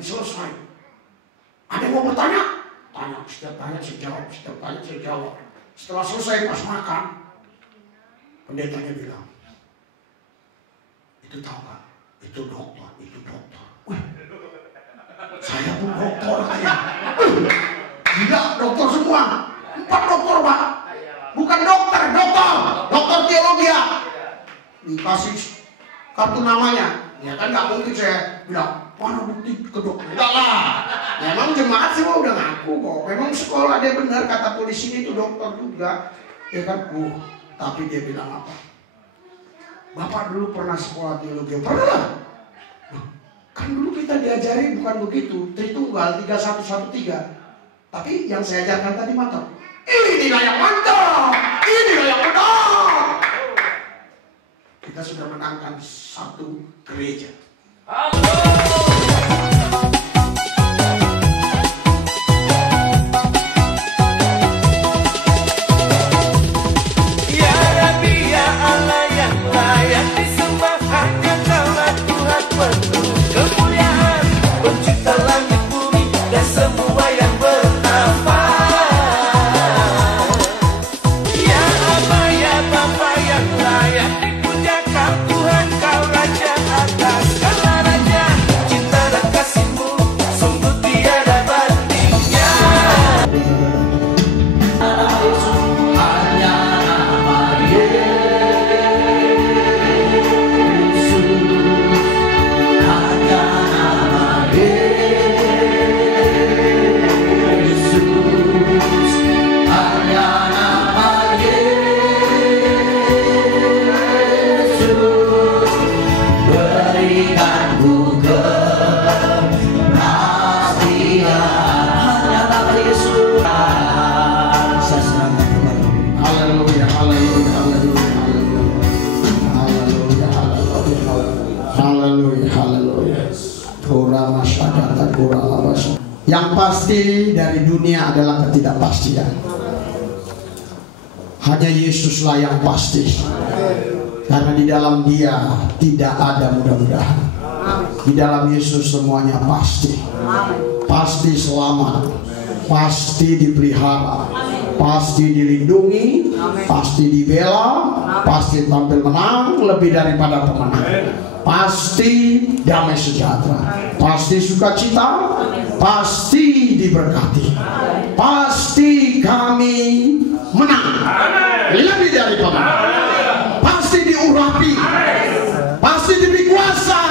Selesai. Ada yang mau bertanya? Tanya, setiap tanya saya jawab, setiap tanya saya jawab. Setelah selesai pas makan, pendetanya bilang, itu tahu Pak, itu dokter, itu dokter. Wih, saya pun dokter katanya. Gila, dokter semua. 4 dokter Pak. Bukan dokter, dokter teologi ya. Dikasih kartu namanya. Ya kan nggak mungkin saya bilang, mana bukti ke dokter? Enggak lah. Ya, memang jemaat semua udah ngaku kok. Memang sekolah dia benar, kata polisi itu dokter juga. Ya kan? Tapi dia bilang apa? Bapak dulu pernah sekolah teologi? Pernah. Kan dulu kita diajari bukan begitu. Tritunggal 3113. Tapi yang saya ajarkan tadi mantap. Inilah yang mantap. Inilah yang benar. Kita sudah menangkan satu gereja. Ya Rabbi ya Allah yang layak disembah, hanya Kaulah Tuhan penuh kemuliaan, pencipta langit bumi dan semua yang bernafas. Ya Aba ya Bapa yang layak dipuja, Kau Tuhan, Kau Raja atas segala raja. Cinta dan kasih-Mu sungguh tiada bandingnya. Haleluya, haleluya, haleluya, haleluya, haleluya, haleluya. Yang pasti dari dunia adalah ketidakpastian. Hanya Yesuslah yang pasti. Karena di dalam Dia tidak ada mudah-mudahan. Di dalam Yesus semuanya pasti. Pasti selamat, pasti dipelihara, pasti dilindungi, pasti dibela, pasti tampil menang lebih daripada pemenang, pasti damai sejahtera, pasti sukacita, pasti diberkati, pasti kami menang lebih dari pemenang, pasti diurapi, pasti diberi kuasa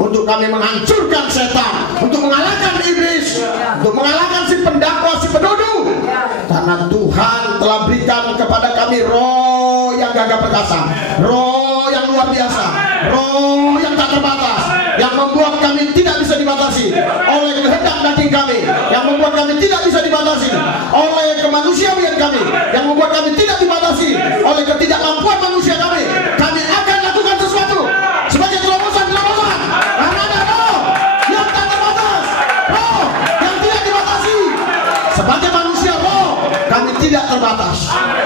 untuk kami menghancurkan setan, untuk mengalahkan iblis, untuk mengalahkan si pendakwa, si penuduh. Karena Tuhan telah berikan kepada kami roh yang gagah perkasa, roh yang luar biasa, roh yang tak terbatas, yang membuat kami tidak bisa dibatasi oleh kehendak daging kami, yang membuat kami tidak bisa dibatasi oleh kemanusiaan kami, yang membuat kami tidak dibatasi oleh ketidakmampuan manusia kami. Kami akan lakukan sesuatu sebagai terobosan-terobosan. Karena ada roh yang tak terbatas, roh yang tidak dibatasi. Sebagai manusia roh, kami tidak terbatas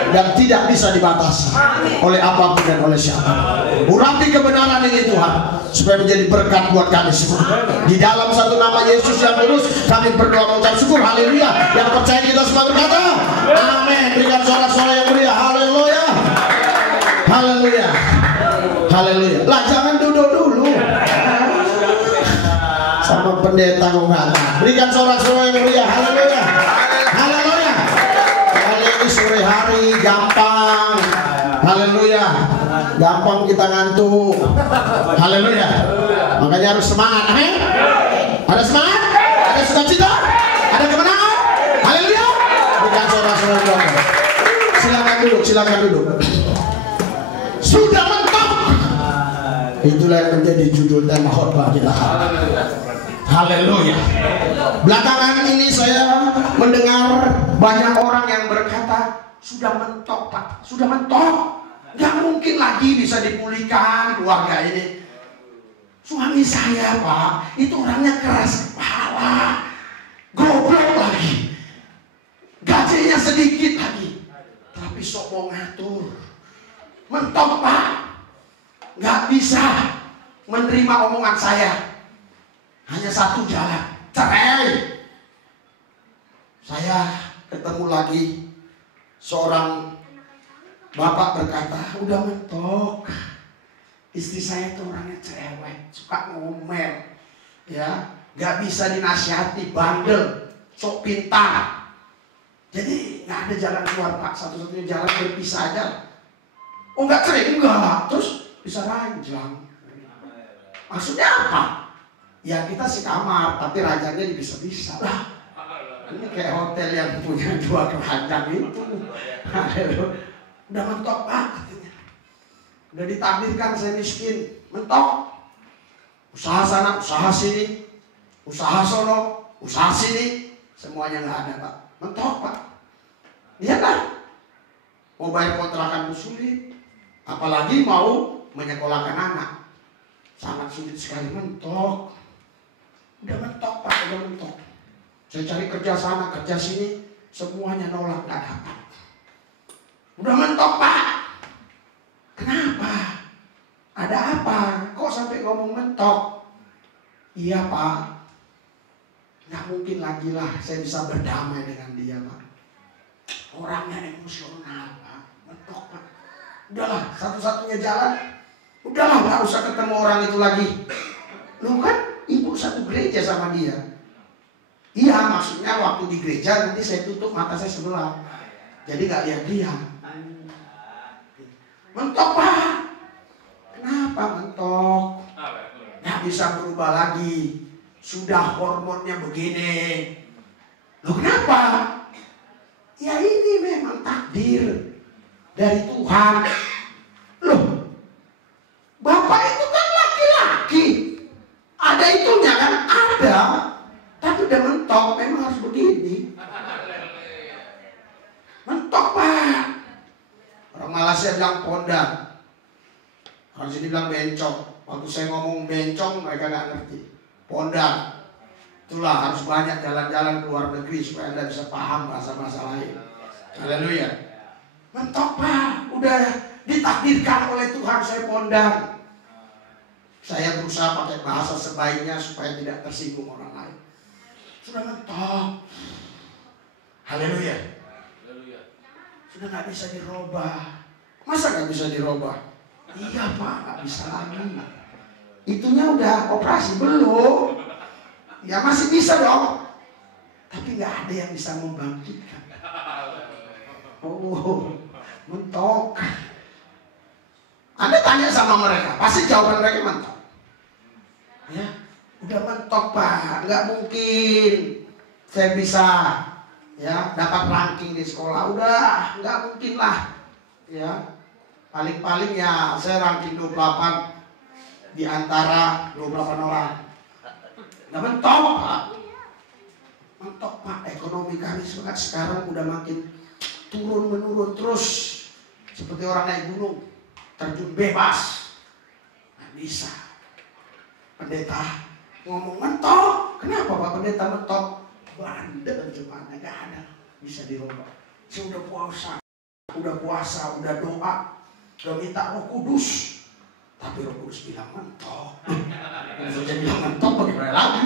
dan tidak bisa dibatasi oleh apapun dan oleh siapa. Urapi kebenaran ini Tuhan, supaya menjadi berkat buat kami semua. Di dalam satu nama Yesus yang kudus, kami berdoa mengucap syukur. Haleluya. Yang percaya kita semua berkata amin. Berikan suara-suara yang meriah. Haleluya. Haleluya. Haleluya. Lah jangan duduk dulu sama pendeta ngomong. Berikan suara-suara yang meriah. Haleluya. Haleluya. Kali ini sore hari gampang. Haleluya. Gampang kita ngantuk. Haleluya. Makanya harus semangat. Amin. Ada semangat? Ada sukacita? Ada kemenangan? Haleluya. Berikan suara-suara yang meriah. Silakan duduk, silakan duduk. Sudah mentok. Itulah yang menjadi judul tema khotbah kita. Haleluya. Belakangan ini saya mendengar banyak orang yang berkata, sudah mentok Pak, sudah mentok, nggak mungkin lagi bisa dipulihkan keluarga ini. Suami saya Pak, itu orangnya keras kepala, goblok lagi, gajinya sedikit lagi, tapi sok mau ngatur. Mentok Pak, nggak bisa menerima omongan saya. Hanya Akhirnya satu jalan, cerai. Saya ketemu lagi seorang bapak berkata, udah mentok. Istri saya itu orangnya cerewet, suka ngomel, ya, nggak bisa dinasihati, bandel, sok pintar. Jadi nggak ada jalan keluar Pak, satu-satunya jalan berpisah aja. Oh nggak cerai? Enggak, terus bisa ranjang. Maksudnya apa? Ya kita sekamar, tapi ranjangnya bisa-bisa lah. Ini kayak hotel yang punya 2 keranjang itu. Udah mentok Pak katanya. Udah ditakdirkan saya miskin, mentok. Usaha sana, usaha sini, usaha sono, usaha sini, semuanya nggak ada Pak. Mentok Pak. Lihat lah, mau bayar kontrakan sulit, apalagi mau menyekolahkan anak, sangat sulit sekali. Mentok. Udah mentok Pak, udah mentok. Saya cari kerja sana, kerja sini, semuanya nolak, nggak dapat. Udah mentok Pak. Kenapa? Ada apa? Kok sampai ngomong mentok? Iya Pak. Nggak mungkin lagi lah saya bisa berdamai dengan dia Pak. Orangnya emosional Pak. Mentok Pak. Udahlah, satu-satunya jalan. Udahlah, nggak usah ketemu orang itu lagi. Lu kan ibu satu gereja sama dia. Iya, maksudnya waktu di gereja nanti saya tutup mata saya sebelah. Jadi nggak lihat dia. Mentok Pak. Kenapa mentok? Nggak bisa berubah lagi. Sudah hormonnya begini. Loh kenapa? Ya ini memang takdir dari Tuhan. Loh, Bapak itu kan laki-laki. Ada itunya kan? Ada. Tapi udah mentok, memang harus begini. Mentok Pak. Orang Malaysia bilang pondang. Orang sini bilang bencong. Waktu saya ngomong bencong mereka nggak ngerti. Pondang. Itulah harus banyak jalan-jalan ke luar negeri supaya Anda bisa paham bahasa-bahasa lain. Haleluya. Mentok Pak. Udah ditakdirkan oleh Tuhan saya pondang. Saya berusaha pakai bahasa sebaiknya supaya tidak tersinggung orang lain. Sudah mentok. Haleluya. Sudah nggak bisa dirubah. Masa nggak bisa dirubah? Iya Pak, nggak bisa lagi. Itunya udah operasi belum? Ya masih bisa dong. Tapi nggak ada yang bisa membangkitkan. Oh, mentok. Anda tanya sama mereka, pasti jawaban mereka mentok. Ya, udah mentok Pak, nggak mungkin saya bisa ya dapat ranking di sekolah. Udah nggak mungkin lah. Ya, paling-paling ya saya ranking 28 di antara 28 orang. Nggak mentok Pak. Mentok Pak, ekonomi kami sekarang udah makin turun menurun terus seperti orang naik gunung, terjun bebas. Nggak bisa. Pendeta ngomong mentok. Kenapa Pak pendeta mentok? Bandel gimana? Nggak ada bisa dirubah. Saya udah puasa, udah doa, udah minta Roh Kudus, tapi Roh Kudus bilang mentok. Kalau saya bilang mentok bagaimana lagi?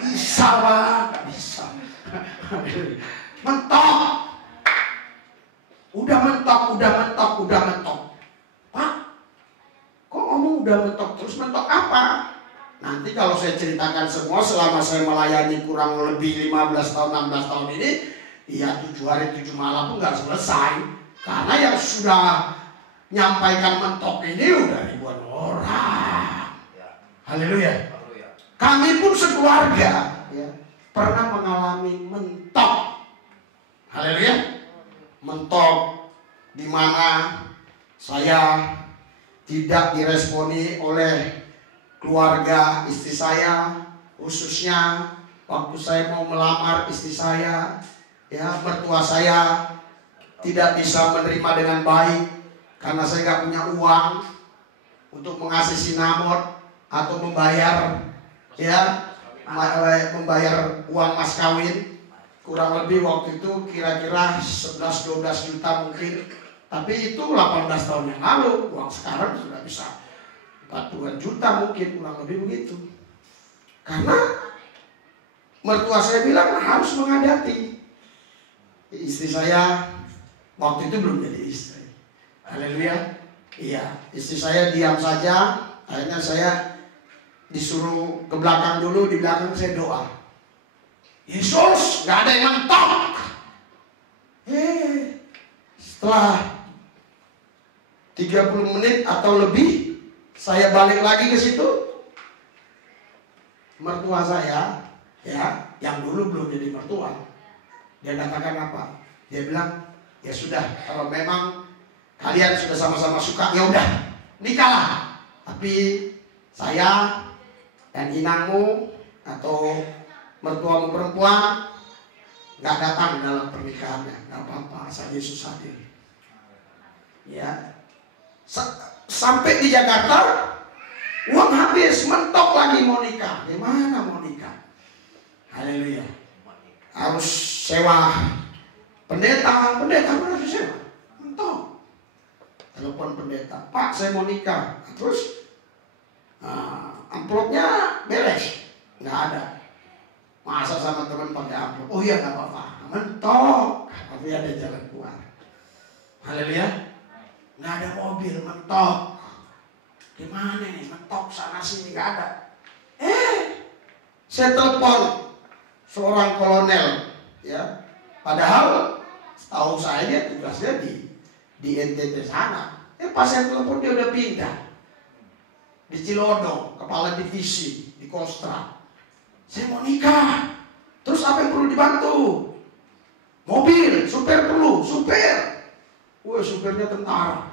Bisa Pak, nggak bisa. Mentok. Udah mentok. Pak, kok ngomong udah mentok terus? Mentok apa? Nanti kalau saya ceritakan semua selama saya melayani kurang lebih 15 tahun, 16 tahun ini, ya 7 hari 7 malam pun nggak selesai. Karena yang sudah nyampaikan mentok ini udah ribuan orang. Haleluya. Kami pun sekeluarga ya, pernah mengalami mentok. Haleluya. Mentok di mana saya tidak diresponi oleh keluarga istri saya, khususnya waktu saya mau melamar istri saya, ya mertua saya tidak bisa menerima dengan baik karena saya nggak punya uang untuk mengasih sinamot atau membayar uang mas kawin. Kurang lebih waktu itu kira-kira 11-12 juta mungkin. Tapi itu 18 tahun yang lalu. Uang sekarang sudah bisa 40 juta mungkin, kurang lebih begitu. Karena mertua saya bilang harus menghadapi. Istri saya waktu itu belum jadi istri. Haleluya. Iya, istri saya diam saja. Akhirnya saya disuruh ke belakang dulu. Di belakang saya doa, Yesus, gak ada yang mentok. Setelah 30 menit atau lebih, saya balik lagi ke situ. Mertua saya, ya, yang dulu belum jadi mertua, dia katakan apa? Dia bilang, ya sudah, kalau memang kalian sudah sama-sama suka, ya udah, nikahlah. Tapi saya dan inangmu atau mertuamu perempuan nggak datang dalam pernikahannya, nggak apa-apa, asal Yesus hadir. Ya, sampai di Jakarta, uang habis, mentok lagi mau nikah. Gimana mau nikah? Haleluya. Harus sewa pendeta harus sewa, mentok. Telepon pendeta, Pak, saya mau nikah. Terus amplopnya beres, nggak ada. Masa sama teman pakai amplop? Oh iya, nggak apa-apa, mentok. Tapi ada jalan keluar. Haleluya. Nggak ada mobil, mentok. Gimana nih, mentok sana sini nggak ada. Saya telepon seorang kolonel, ya. Padahal setahu saya dia tugasnya di NTT sana. Pas saya telepon dia udah pindah di Cilodong, kepala divisi di Kostra. Saya mau nikah. Terus apa yang perlu dibantu? Mobil, supir perlu, supir. Wah, supirnya tentara.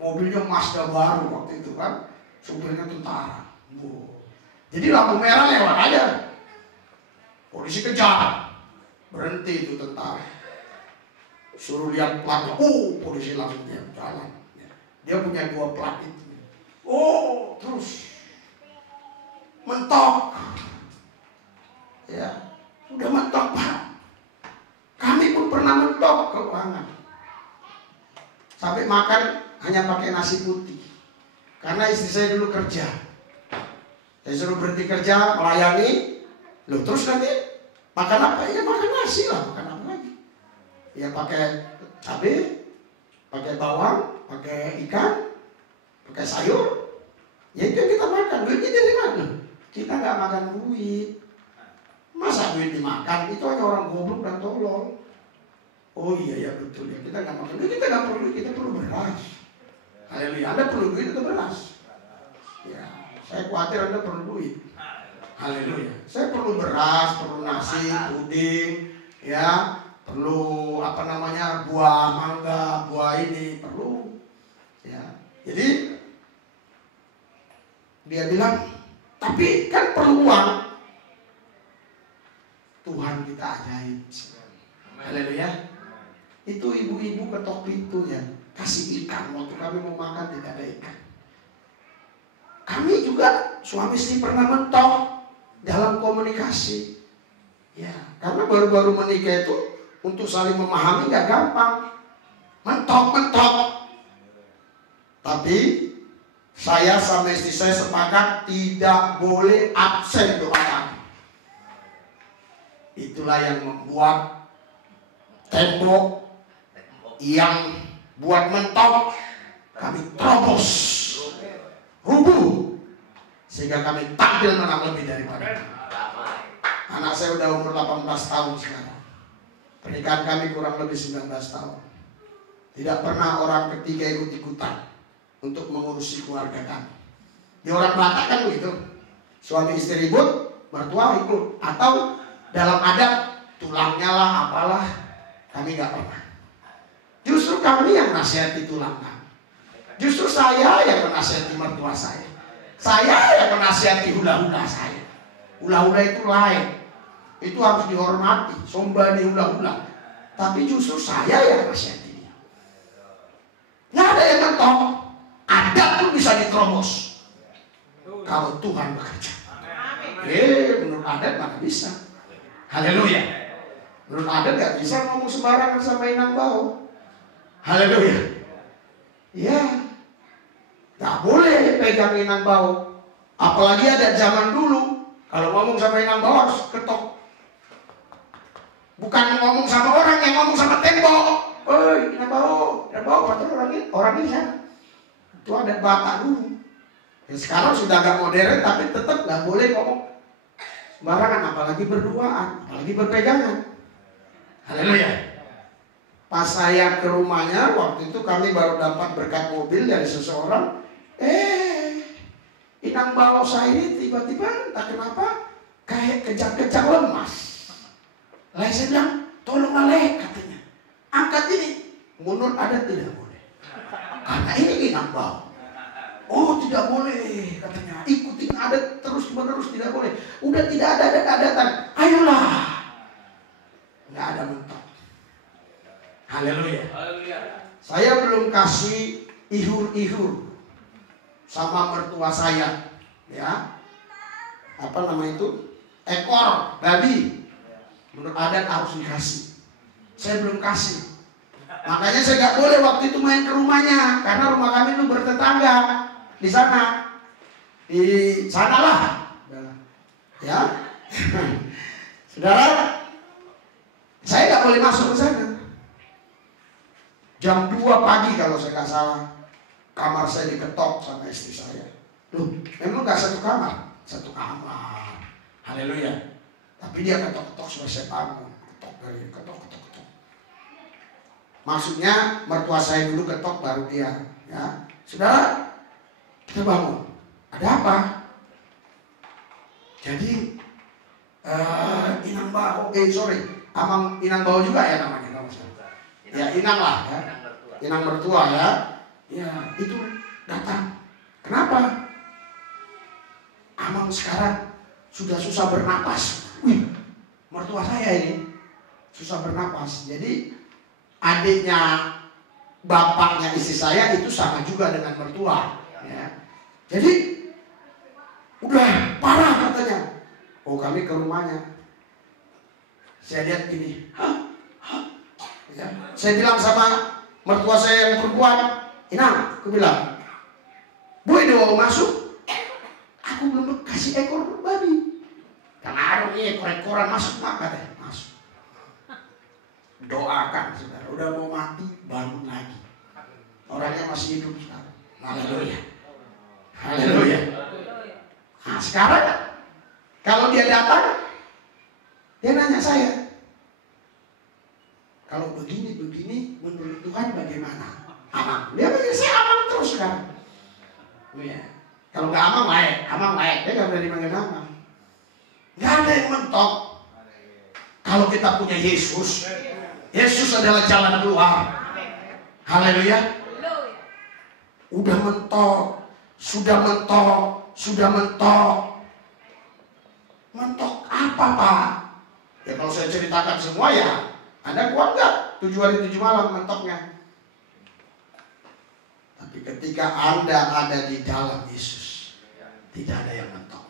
Mobilnya Mazda baru waktu itu kan. Supirnya tentara. Jadi lampu merah lewat aja. Polisi kejar. Berhenti itu tentara. Suruh lihat platnya. Polisi langsung jalan. Dia punya 2 plat itu. Terus mentok. Ya, udah mentok, Pak. Kami pun pernah mentok keuangan. Sampai makan hanya pakai nasi putih. Karena istri saya dulu kerja. Saya suruh berhenti kerja, melayani. Loh, terus nanti makan apa? Ya makan nasi lah, makan apa lagi? Ya pakai cabai, pakai bawang, pakai ikan, pakai sayur. Ya itu yang kita makan. Duitnya dari mana? Kita nggak makan duit. Masa duit dimakan? Itu hanya orang goblok dan tolol. Oh iya, ya betul ya. Kita nggak makan duit, kita nggak perlu duit, kita perlu beras. Haleluya. Anda perlu duit atau beras? Ya, saya khawatir Anda perlu duit. Haleluya. Saya perlu beras, perlu nasi, puding, ya, perlu buah mangga, buah ini perlu. Ya, jadi dia bilang, tapi kan perlu uang. Tuhan kita ajaib. Haleluya. Itu ibu-ibu ketok pintunya, kasih ikan. Waktu kami mau makan tidak ada ikan. Kami juga suami istri pernah mentok dalam komunikasi. Ya, karena baru-baru menikah itu untuk saling memahami gak gampang. Mentok. Tapi saya sama istri saya sepakat tidak boleh absen doa kami. Itulah yang membuat tembok yang buat mentok kami terobos, rubuh, sehingga kami tampil menang lebih daripada. Anak saya udah umur 18 tahun sekarang. Pernikahan kami kurang lebih 19 tahun. Tidak pernah orang ketiga ikut-ikutan untuk mengurusi keluarga kami. Di orang Batak kan begitu. Suami istri ribut, mertua ikut. Atau dalam adat tulangnya lah apalah, kami nggak pernah. Justru kami yang nasihati tulang kami. Justru saya yang menasihati mertua saya. Saya yang menasihati hula-hula saya. Hula-hula itu lain. Itu harus dihormati. Sombani hula-hula. Tapi justru saya yang nasihati dia. Nggak ada yang mentok. Adat pun bisa diterobos kalau Tuhan bekerja. Menurut adat nggak bisa. Haleluya. Menurut adat gak bisa ngomong sembarangan sama inang bau. Haleluya. Ya, gak boleh pegang inang bau. Apalagi ada zaman dulu, kalau ngomong sama inang bau harus ketok Bukan ngomong sama orang, yang ngomong sama tembok. Oi, yang bau, orang ini sana. Itu ada bapak dulu. Ya, sekarang sudah agak modern, tapi tetap nggak boleh ngomong sembarangan, apalagi berduaan, apalagi berpegangan. Haleluya. Pas saya ke rumahnya, waktu itu kami baru dapat berkat mobil dari seseorang. Inang bawa saya ini tiba-tiba tak kenapa kayak kejang-kejang lemas. Lalu saya bilang, tolong Lek, katanya, angkat ini. Mundur ada tidak boleh. Karena ini inang bawa. Oh tidak boleh, katanya. Ikutin adat terus menerus tidak boleh. Udah tidak ada adat-adatan. Ayolah. Nggak ada mentok. Haleluya. Saya belum kasih ihur-ihur sama mertua saya, ya. Apa nama itu? Ekor babi. Menurut adat harus dikasih. Saya belum kasih. Makanya saya nggak boleh waktu itu main ke rumahnya, karena rumah kami itu bertetangga di sana. Di sanalah, ya. Saudara, saya nggak boleh masuk ke sana. Jam 2 pagi kalau saya nggak salah, kamar saya diketok sama istri saya. Loh, memang nggak satu kamar, satu kamar. Haleluya. Tapi dia ketok-ketok supaya saya bangun. Ketok. Maksudnya mertua saya dulu ketok baru dia. Ya, saudara, kita bangun. Ada apa? Jadi Inang Bau, Amang Inang Bau juga ya namanya. Ya Inang lah ya. Inang mertua ya. Ya itu datang. Kenapa? Amang sekarang sudah susah bernapas. Wih, mertua saya ini susah bernapas. Jadi adiknya bapaknya istri saya itu sama juga dengan mertua. Ya. Jadi udah parah katanya. Oh kami ke rumahnya. Saya lihat gini. Ya. Saya bilang sama mertua saya yang perempuan, Inang, aku bilang, boleh dong masuk. Aku belum kasih ekor babi. Karena ada ekor-ekoran masuk maka deh masuk. Doakan saudara, udah mau mati bangun lagi. Orangnya masih hidup sekarang. Haleluya. Haleluya. Nah sekarang kalau dia datang, dia nanya saya, kalau begini menurut Tuhan bagaimana? Aman. Dia bilang saya aman terus sekarang. Ya. Kalau nggak aman lain. Dia nggak berani manggil nama. Nggak ada yang mentok. Kalau kita punya Yesus, Yesus adalah jalan keluar. Haleluya. Udah mentok, sudah mentok. Mentok apa Pak? Ya kalau saya ceritakan semua ya, Anda kuat nggak 7 hari 7 malam mentoknya? Tapi ketika Anda ada di dalam Yesus, tidak ada yang mentok.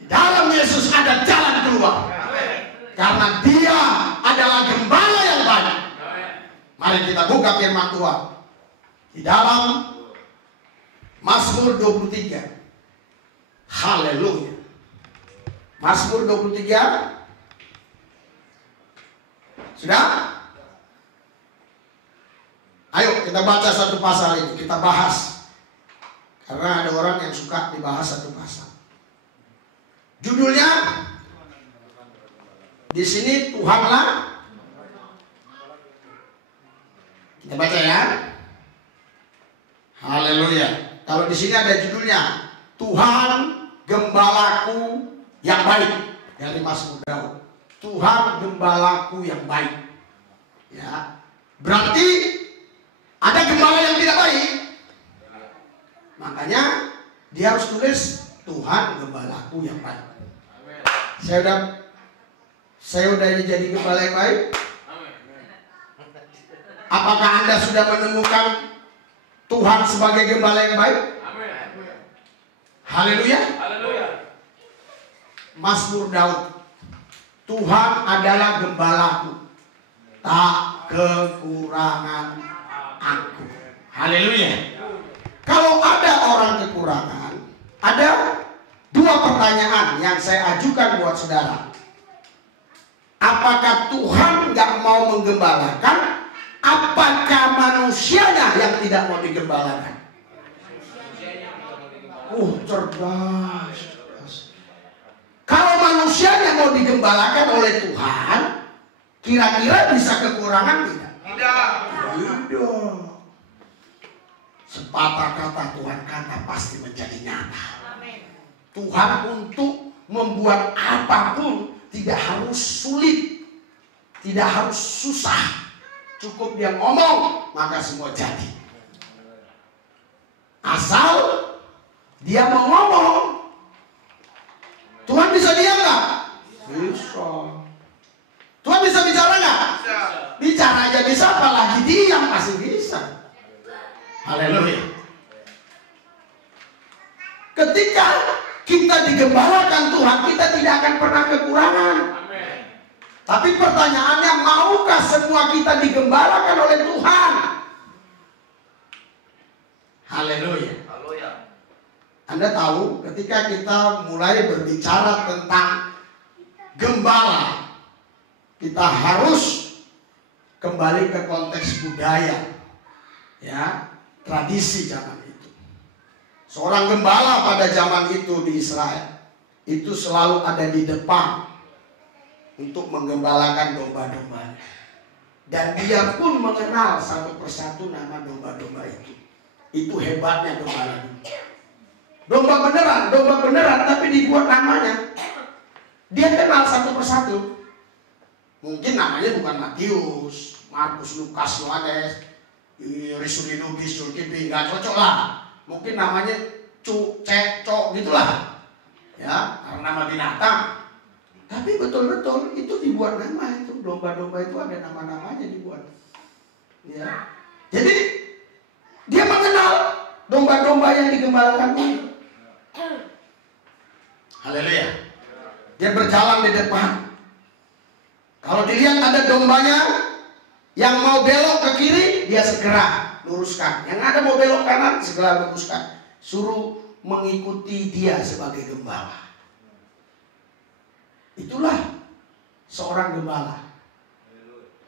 Di dalam Yesus ada jalan keluar. Karena Dia adalah gembala yang baik. Mari kita buka firman Tuhan di dalam Mazmur 23. Haleluya. Mazmur 23. Sudah? Ayo kita baca satu pasal ini, kita bahas. Karena ada orang yang suka dibahas satu pasal. Judulnya di sini Tuhanlah. Kita baca ya. Haleluya. Kalau di sini ada judulnya Tuhan Gembalaku yang baik, dari Mazmur Daud. Tuhan Gembalaku yang baik. Ya. Berarti ada gembala yang tidak baik. Makanya dia harus tulis Tuhan Gembalaku yang baik. Saya udah jadi gembala yang baik. Apakah Anda sudah menemukan Tuhan sebagai gembala yang baik? Haleluya. Mazmur Daud. Tuhan adalah gembalaku, tak kekurangan aku. Haleluya. Kalau ada orang kekurangan, ada dua pertanyaan yang saya ajukan buat saudara. Apakah Tuhan nggak mau menggembalakan? Apakah manusianya yang tidak mau digembalakan? Cerdas. Kalau manusianya mau digembalakan oleh Tuhan, kira-kira bisa kekurangan tidak? Tidak. Sepatah kata Tuhan kata pasti menjadi nyata. Tuhan untuk membuat apapun tidak harus sulit, tidak harus susah. Cukup dia ngomong, maka semua jadi. Asal dia mau ngomong. Tuhan bisa diam nggak? Bisa. Tuhan bisa bicara nggak? Bisa. Bicara aja bisa, apalagi diam pasti bisa. Haleluya. Ketika kita digembalakan Tuhan, kita tidak akan pernah kekurangan. Amen. Tapi pertanyaannya, maukah semua kita digembalakan oleh Tuhan? Haleluya. Anda tahu, ketika kita mulai berbicara tentang gembala, kita harus kembali ke konteks budaya, ya, tradisi zaman itu. Seorang gembala pada zaman itu di Israel itu selalu ada di depan untuk menggembalakan domba-domba, dan dia pun mengenal satu persatu nama domba-domba itu. Itu hebatnya gembala. Domba beneran, tapi dibuat namanya. Dia kenal satu persatu. Mungkin namanya bukan Matius, Markus, Lukas, Yohanes, Risulinubis, Julkipi, nggak cocok lah. Mungkin namanya Cek, gitulah. Ya, karena nama binatang. Tapi betul-betul itu dibuat nama itu. Domba-domba itu ada nama-namanya dibuat. Ya. Jadi dia mengenal domba-domba yang digembalakan ini. Haleluya. Dia berjalan di depan. Kalau dilihat ada dombanya yang mau belok ke kiri, dia segera luruskan. Yang ada mau belok kanan, segera luruskan. Suruh mengikuti dia sebagai gembala. Itulah seorang gembala.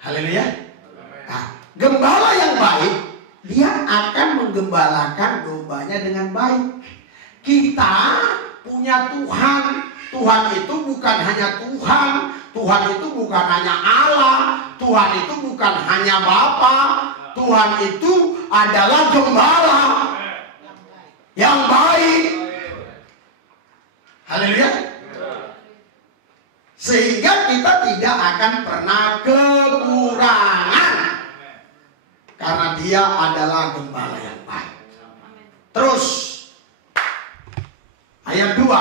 Haleluya. Nah, gembala yang baik, dia akan menggembalakan dombanya dengan baik. Kita punya Tuhan. Tuhan itu bukan hanya Tuhan. Tuhan itu bukan hanya Allah. Tuhan itu bukan hanya Bapa. Tuhan itu adalah gembala yang baik. Haleluya. Sehingga kita tidak akan pernah kekurangan, karena dia adalah gembala yang baik. Terus ayat 2,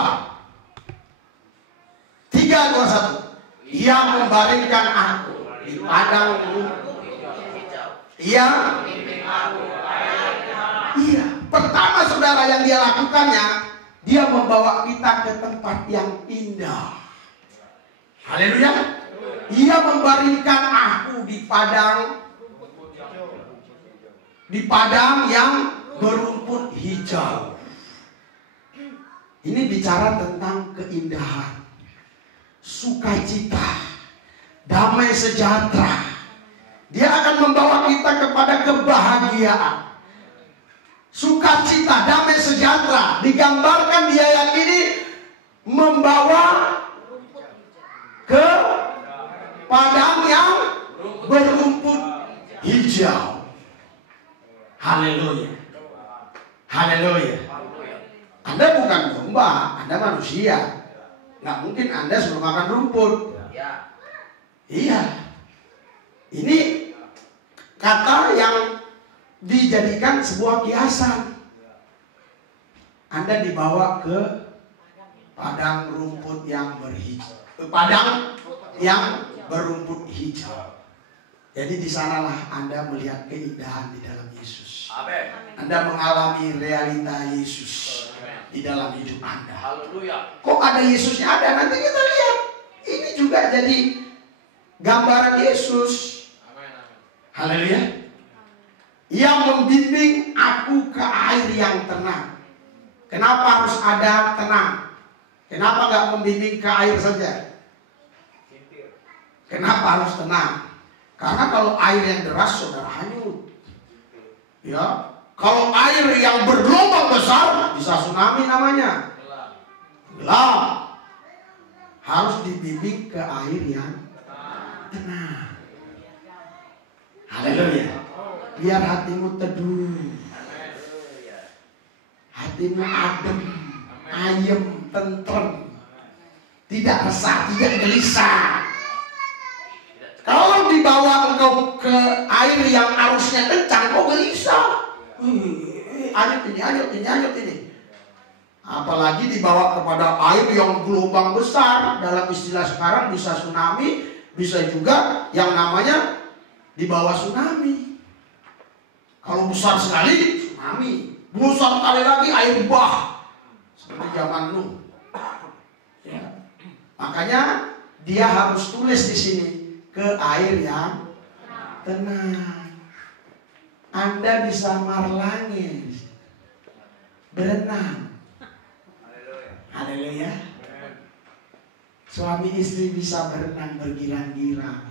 3:21. Ia membaringkan aku di padang rumput. Ia pertama saudara yang dia lakukannya, dia membawa kita ke tempat yang indah. Haleluya. Ia membaringkan aku di padang yang berumput hijau. Ini bicara tentang keindahan, sukacita, damai sejahtera. Dia akan membawa kita kepada kebahagiaan, sukacita, damai sejahtera. Digambarkan dia yang ini membawa ke padang yang berumput hijau. Haleluya. Haleluya. Anda bukan domba, Anda manusia. Nggak mungkin Anda suruh makan rumput. Iya. Ini kata yang dijadikan sebuah kiasan. Anda dibawa ke padang rumput yang berhijau, padang yang berumput hijau. Jadi di sanalah Anda melihat keindahan di dalam Yesus. Anda mengalami realita Yesus di dalam hidup Anda. Haleluya. Kok ada Yesusnya ada? Nanti kita lihat. Ini juga jadi gambaran Yesus. Haleluya. Ia membimbing aku ke air yang tenang. Kenapa harus ada tenang? Kenapa nggak membimbing ke air saja? Kenapa harus tenang? Karena kalau air yang deras saudara hanyut. Ya, kalau air yang bergelombang besar bisa tsunami namanya. Gelap. Harus dibimbing ke air yang tenang. Haleluya. Biar hatimu teduh. Hatimu adem, ayem, tentrem. Tidak resah, tidak gelisah. Kalau dibawa engkau ke air yang arusnya kencang, kau gelisah. Anyut ini. Apalagi dibawa kepada air yang gelombang besar. Dalam istilah sekarang bisa tsunami, bisa juga yang namanya dibawa tsunami. Kalau besar sekali, tsunami. Besar kali lagi air bah. Seperti zaman Nuh. Ya. Makanya dia harus tulis di sini. Ke air yang tenang. Anda bisa marlangin, berenang. Haleluya. Suami istri bisa berenang bergirang-girang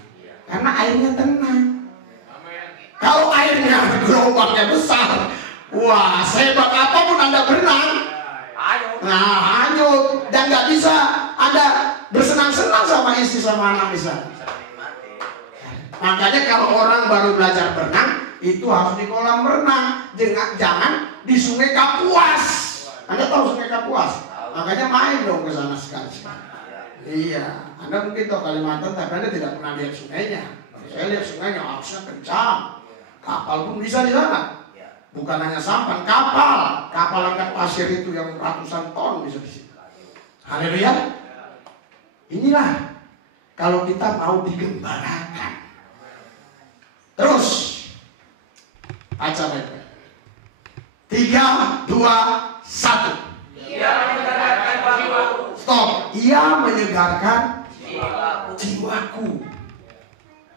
karena airnya tenang. Kalau airnya gelombangnya besar, wah, sehebat apapun Anda berenang, nah hanyut dan nggak bisa Anda bersenang-senang sama istri sama anak bisa. Makanya kalau orang baru belajar berenang, itu harus di kolam renang, jangan di Sungai Kapuas. Anda tahu Sungai Kapuas? Makanya main dong ke sana sekali. Iya, Anda mungkin tahu Kalimantan, tapi Anda tidak pernah lihat sungainya. Saya lihat sungainya arusnya kencang. Kapal pun bisa di sana. Bukan hanya sampan, kapal angkat pasir itu yang ratusan ton bisa di situ. Haleluya. Inilah kalau kita mau digembalakan. Terus baca baik-baik. 3, 2, 1. Ia menyegarkan jiwaku. Stop. Ia menyegarkan jiwaku.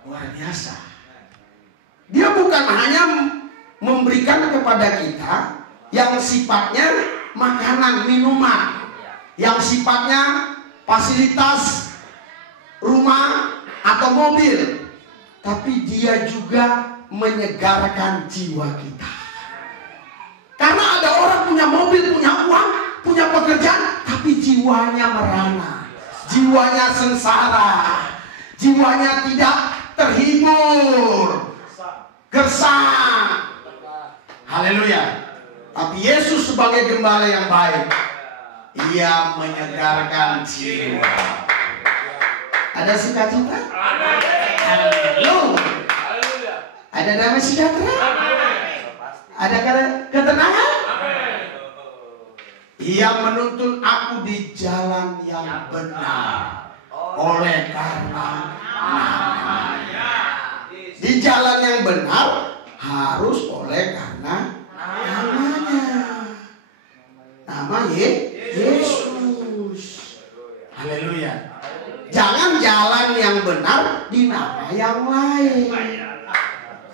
Luar biasa. Dia bukan hanya memberikan kepada kita yang sifatnya makanan, minuman, yang sifatnya fasilitas rumah atau mobil, tapi dia juga menyegarkan jiwa kita. Karena ada orang punya mobil, punya uang, punya pekerjaan, tapi jiwanya merana, jiwanya sengsara, jiwanya tidak terhibur, gersang. Haleluya. Tapi Yesus sebagai gembala yang baik, ia menyegarkan jiwa. Ada sukacita? Haleluya. Ada damai sejahtera? Ada ketenangan? Ia menuntun aku di jalan yang benar oleh karena namanya. Di jalan yang benar harus oleh karena namanya. Nama Yesus. Haleluya. Jangan jalan yang benar di nama yang lain.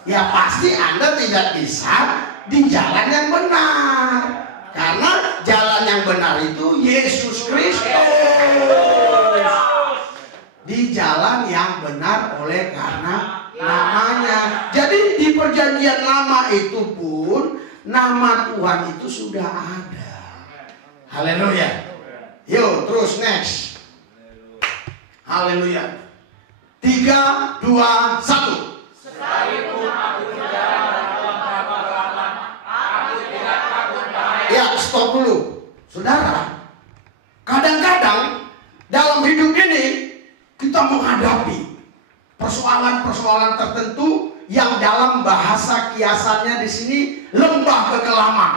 Ya pasti Anda tidak bisa di jalan yang benar. Karena jalan yang benar itu Yesus Kristus. Di jalan yang benar oleh karena namanya. Jadi di perjanjian lama itu pun nama Tuhan itu sudah ada. Haleluya. Yuk terus next. Haleluya. 3, 2, 1. Sekalipun aku berjalan dalam kegelapan, aku tidak takut bahaya. Ya, stop dulu. Saudara, kadang-kadang dalam hidup ini kita menghadapi persoalan-persoalan tertentu yang dalam bahasa kiasannya di sini lembah kekelaman.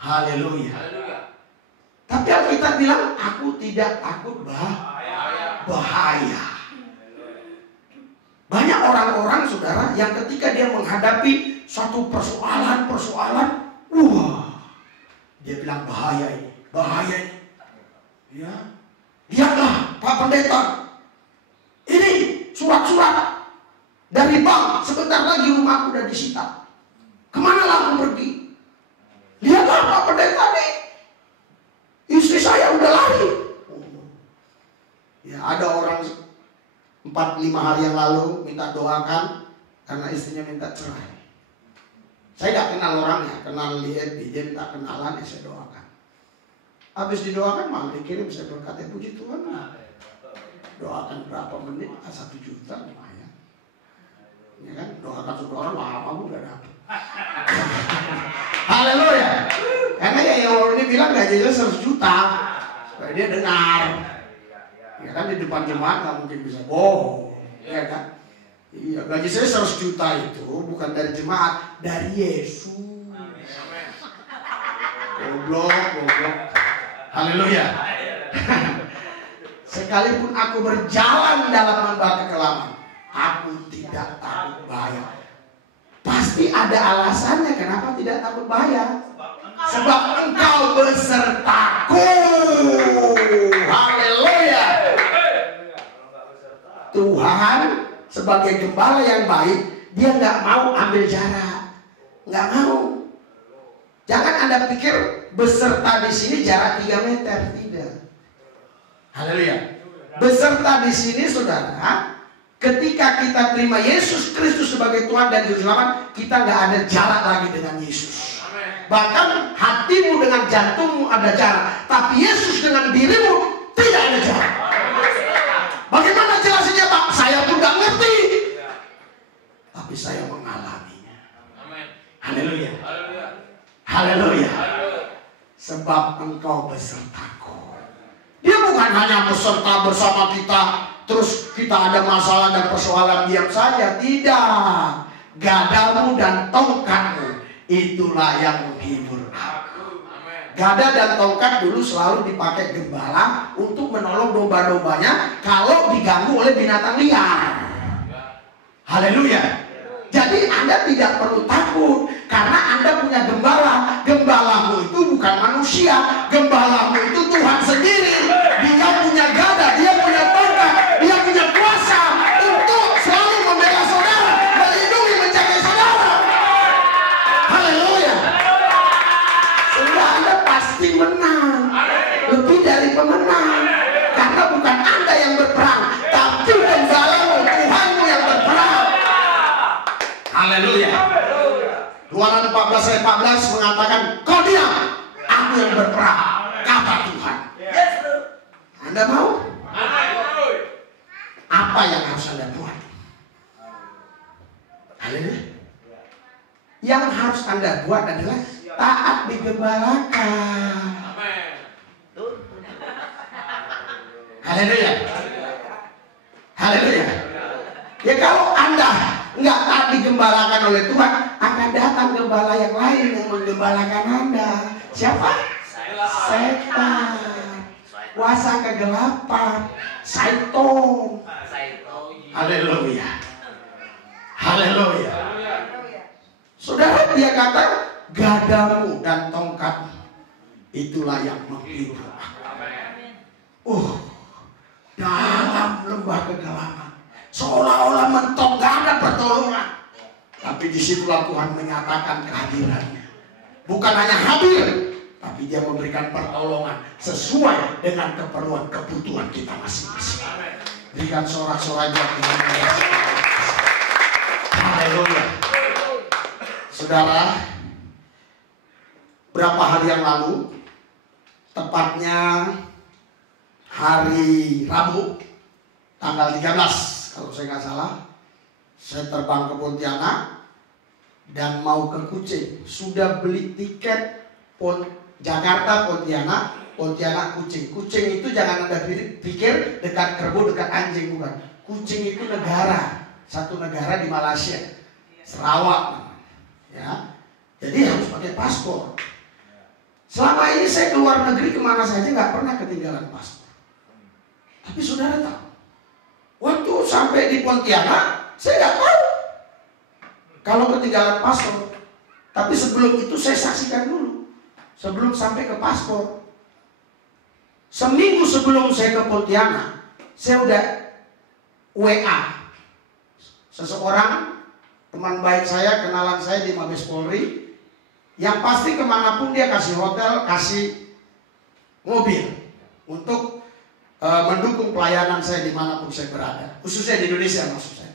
Haleluya. Tapi Alkitab bilang, aku tidak takut bahaya. Banyak orang-orang saudara yang ketika dia menghadapi suatu persoalan, wah, dia bilang bahaya ini. Ya, lihatlah Pak Pendeta, ini surat-surat dari bank, sebentar lagi rumahku udah disita. Kemana lah aku pergi? Lihatlah Pak Pendeta nih, istri saya udah lari. Ya ada orang 4 4-5 hari yang lalu minta doakan karena istrinya minta cerai. Saya nggak kenal orangnya, kenal lihat dia minta kenalan, ya saya doakan. Habis didoakan malah dikirim, saya berkata puji Tuhan. Doakan berapa menit? 1 juta lumayan. Ya kan, doakan saudara lama udah dapat. Haleluya. Karena yang orang ini bilang gajinya 100 juta supaya dia dengar. Ya kan di depan jemaat nggak mungkin bisa bohong, ya kan? Iya, gaji saya 100 juta itu bukan dari jemaat, dari Yesus. Goblok. Haleluya. Sekalipun aku berjalan dalam lembah kekelaman, aku tidak takut bahaya. Pasti ada alasannya kenapa tidak takut bahaya. Sebab Engkau besertaku. Haleluya. Tuhan sebagai gembala yang baik, dia nggak mau ambil jarak, nggak mau. Jangan Anda pikir beserta di sini jarak 3 meter, tidak. Haleluya. Beserta di sini, saudara, ketika kita terima Yesus Kristus sebagai Tuhan dan Juru Selamat, kita nggak ada jarak lagi dengan Yesus. Bahkan hatimu dengan jantungmu ada jarak, tapi Yesus dengan dirimu tidak ada jarak. Bagaimana jelasinnya, Pak? Saya pun nggak ngerti, tapi saya mengalaminya. Haleluya. Haleluya. Sebab Engkau besertaku. Dia bukan hanya beserta bersama kita, terus kita ada masalah dan persoalan diam saja. Tidak. Gadamu dan tongkatmu itulah yang menghibur aku. Gada dan tongkat dulu selalu dipakai gembala untuk menolong domba-dombanya kalau diganggu oleh binatang liar. Haleluya. Jadi Anda tidak perlu takut karena Anda punya gembala. Gembalamu itu bukan manusia, gembalamu itu Tuhan sendiri. Dia punya gada, dia punya tongkat, dia punya kuasa untuk selalu membela saudara, melindungi, menjaga saudara. Haleluya. Sehingga Anda pasti menang, lebih dari pemenang, karena bukan Anda yang berperang, tapi gembalamu, Tuhanmu yang berperang. Haleluya. Keluaran 14 ayat 14 mengatakan, kau diam, aku yang berperang, kata Tuhan. Anda mau? Apa yang harus Anda buat? Haleluya. Yang harus Anda buat adalah taat digembalakan. Haleluya. Haleluya. Ya kalau Anda nggak taat digembalakan oleh Tuhan, akan datang gembala yang lain yang menggembalakan Anda. Siapa? Setan. Kuasa kegelapan. Saiton. Haleluya. Haleluya. Saudara, dia kata, gadamu dan tongkatmu itulah yang menghibur aku. Dalam lembah kegelapan, seolah-olah mentok, gak ada pertolongan. Tapi disitulah Tuhan menyatakan kehadirannya. Bukan hanya hadir, tapi dia memberikan pertolongan sesuai dengan keperluan kebutuhan kita masing-masing. Berikan sorak-sorai buat Tuhan. Haleluya. Saudara, berapa hari yang lalu, tepatnya hari Rabu, tanggal 13, kalau saya nggak salah, saya terbang ke Pontianak dan mau ke Kucing. Sudah beli tiket Jakarta Pontianak, Pontianak Kucing. Kucing itu jangan Anda pikir dekat kerbau, dekat anjing, bukan. Kucing itu negara, satu negara di Malaysia, Sarawak. Ya, jadi harus pakai paspor. Selama ini saya keluar negeri kemana saja nggak pernah ketinggalan paspor. Tapi saudara tahu, waktu sampai di Pontianak saya nggak tahu kalau ketinggalan paspor. Tapi sebelum itu saya saksikan dulu, sebelum sampai ke paspor. Seminggu sebelum saya ke Pontianak, saya udah WA seseorang, teman baik saya, kenalan saya di Mabes Polri, yang pasti kemanapun dia kasih hotel, kasih mobil untuk mendukung pelayanan saya dimanapun saya berada, khususnya di Indonesia maksud saya.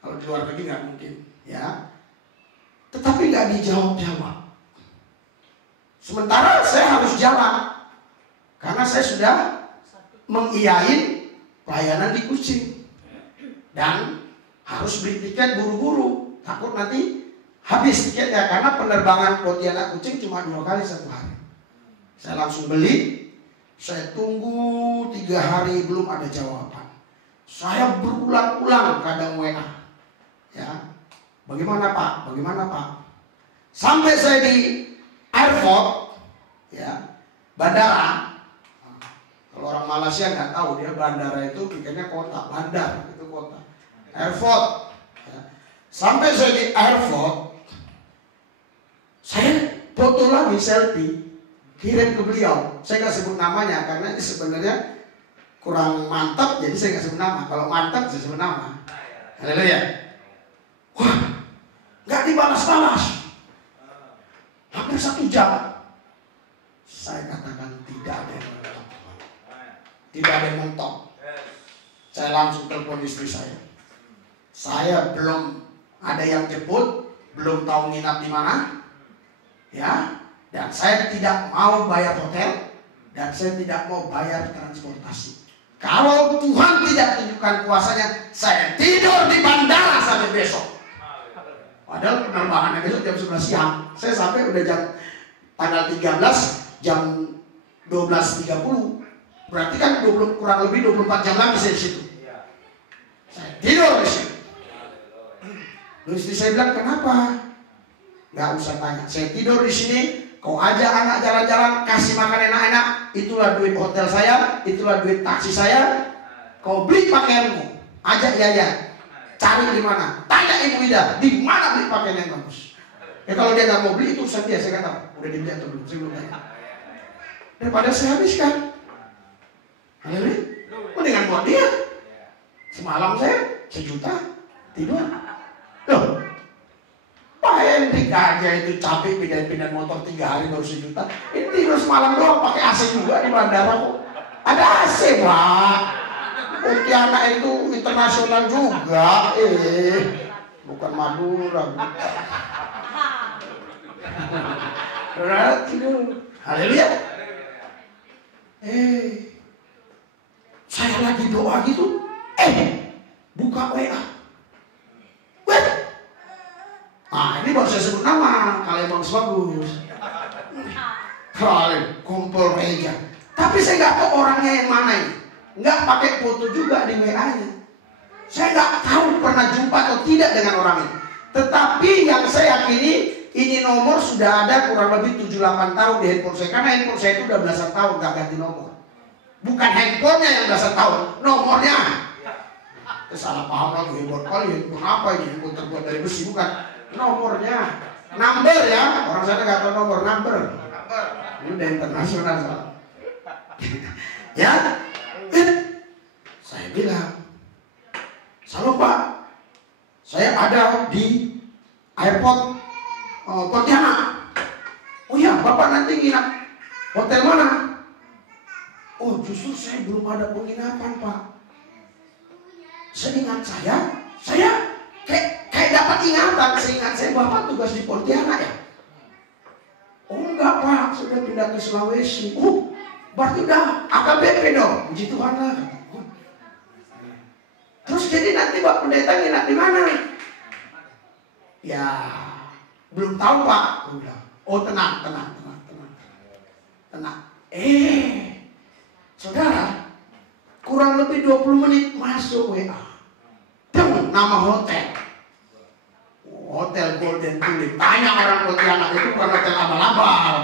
Kalau di luar negeri nggak mungkin, ya. Tetapi nggak dijawab-jawab. Sementara saya harus jalan karena saya sudah mengiyain pelayanan di Kucing dan harus beli tiket buru-buru, takut nanti habis tiketnya karena penerbangan Pontianak Kucing cuma 2 kali 1 hari. Saya langsung beli. Saya tunggu 3 hari belum ada jawaban. Saya berulang-ulang kadang WA. Ya, bagaimana Pak? Bagaimana Pak? Sampai saya di airport, ya, bandara. Kalau orang Malaysia nggak tahu dia bandara itu pikirnya kota, bandar itu kota. Airport. Ya. Sampai saya di airport, saya foto lagi selfie. Kirim ke beliau. Saya nggak sebut namanya karena ini sebenarnya kurang mantap, jadi saya nggak sebut nama. Kalau mantap saya sebut nama. Haleluya. Wah, nggak dibalas-balas. Hampir 1 jam. Saya katakan tidak ada yang mentok. Tidak ada yang mentok. Saya langsung telepon istri saya. Saya belum ada yang jemput, belum tahu nginap di mana, ya. Dan saya tidak mau bayar hotel, dan saya tidak mau bayar transportasi. Kalau Tuhan tidak tunjukkan kuasanya, saya tidur di bandara sampai besok. Padahal penerbangannya besok jam 11 siang. Saya sampai udah tanggal 13 jam 12.30. Berarti kan kurang lebih 24 jam lagi saya di situ. Saya tidur di situ. Lalu istri saya bilang, kenapa? Nggak usah tanya. Saya tidur di sini. Kau ajak anak jalan-jalan, kasih makan enak-enak, itulah duit hotel saya, itulah duit taksi saya. Kau beli pakaianmu, ajak Yaya, cari di mana, tanya Ibu Ida, di mana beli pakaian yang bagus. Ya kalau dia nggak mau beli itu urusan dia, saya nggak tahu, udah dibeli atau belum, saya belum tanya. Daripada saya habiskan, mendingan buat dia. Semalam saya 1 juta tidur, loh. Yang digaja itu capek pindah-pindah motor 3 hari baru 1 juta. Ini tidur semalam doang pakai AC juga di bandara kok. Ada AC Pak. Pontianak itu internasional juga. Bukan Madura. Tidur. Haleluya. Saya lagi doa gitu. Buka WA. Nah ini baru saya sebut nama, kalian bagus-bagus. Kalian kumpul meja. Tapi saya nggak tahu orangnya yang mana ini. Nggak pakai foto juga di WA-nya. Saya nggak tahu pernah jumpa atau tidak dengan orang ini. Tetapi yang saya yakini ini nomor sudah ada kurang lebih 7-8 tahun di handphone saya. Karena handphone saya itu udah belasan tahun nggak ganti nomor. Bukan handphonenya yang belasan tahun, nomornya. Salah paham lagi, handphone kali handphone apa ini? Handphone terbuat dari besi, bukan. Nomornya, number ya, orang sana nggak tahu nomor, number. Ini udah internasional soal. Ya, saya bilang, salam Pak, saya ada di airport Pontianak. Oh ya, Bapak nanti nginap hotel mana? Oh justru saya belum ada penginapan Pak. Seingat saya kayak dapat ingatan, seingat saya Bapak tugas di Pontianak ya? Oh enggak Pak, sudah pindah ke Sulawesi. Berarti udah AKBP dong, puji Tuhan lah. Terus jadi nanti Pak Pendeta nginap di mana? Ya, belum tahu Pak. Udah. Oh tenang. Saudara, kurang lebih 20 menit masuk WA. Nama hotel. Hotel Golden Tulip. Tanya orang Pontianak itu bukan hotel abal-abal.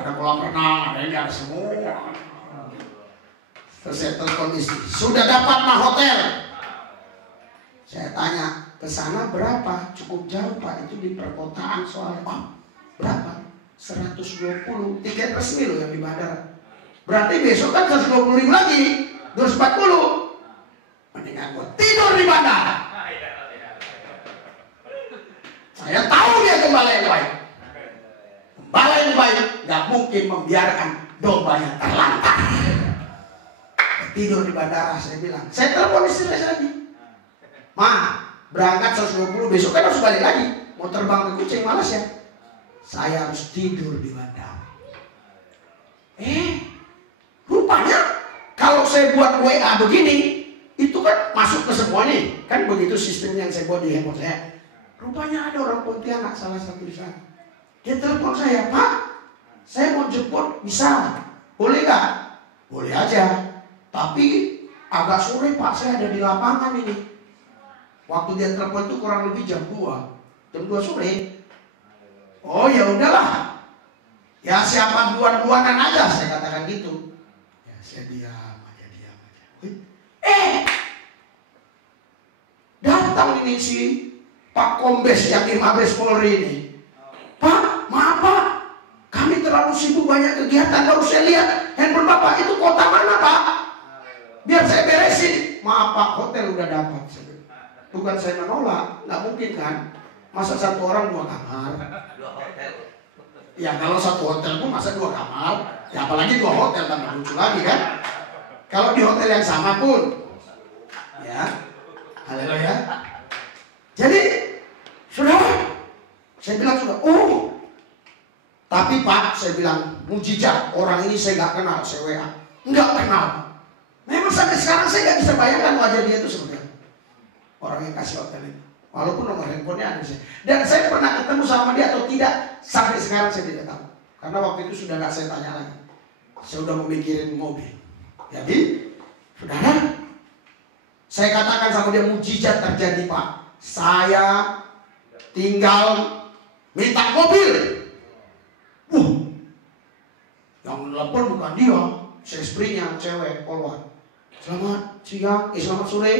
Ada kolam renang, ada ini, ada semua. Terus saya telepon istri, sudah dapat mah hotel? Saya tanya, ke sana berapa? Cukup jauh Pak, itu di perkotaan soalnya. Berapa? 120. Tiket resmi loh yang di bandara. Berarti besok kan 120.000 lagi, 240. Mendingan gue tidur di bandara. Saya tahu dia gembala yang baik. Gembala yang baik gak mungkin membiarkan dombanya terlantar. tidur di bandara. Saya bilang, saya telepon istri saya lagi. Ma, berangkat 120, besok kan harus balik lagi. Mau terbang ke Kucing, malas ya. Saya harus tidur di bandara. Rupanya kalau saya buat WA begini, itu kan masuk ke semua nih. Kan begitu sistem yang saya buat di handphone saya. Rupanya ada orang Pontianak, salah satu di sana. Dia telepon saya, Pak, saya mau jemput, bisa? Boleh nggak? Boleh aja. Tapi agak sore Pak, saya ada di lapangan ini. Waktu dia telepon itu kurang lebih jam 2 sore. Oh ya udahlah. Ya siapa duan-duanan aja, saya katakan gitu. Ya saya diam aja. Datang ini si Pak Kombes yang di Mabes Polri ini. Pak, maaf Pak, kami terlalu sibuk banyak kegiatan, baru saya lihat handphone Bapak itu kota mana Pak? Biar saya beresin. Maaf Pak, hotel udah dapat. Bukan saya menolak, nggak mungkin kan? Masa satu orang 2 kamar? Ya kalau satu hotel pun masa 2 kamar? Ya apalagi 2 hotel, tambah lucu lagi kan? Kalau di hotel yang sama pun, ya, haleluya. Jadi, saudara, saya bilang sudah, tapi Pak, saya bilang mujizat, orang ini saya nggak kenal, saya WA, nggak kenal. Memang sampai sekarang saya nggak bisa bayangkan wajah dia itu seperti apa. Orang yang kasih hotel ini, walaupun nomor handphonenya ada saya. Dan saya pernah ketemu sama dia atau tidak, sampai sekarang saya tidak tahu. Karena waktu itu sudah nggak saya tanya lagi. Saya udah memikirin mobil. Jadi, saudara, saya katakan sama dia mujizat terjadi Pak. Saya tinggal minta mobil. Yang telepon bukan dia, sesprinya cewek polwan. Selamat siang, selamat sore.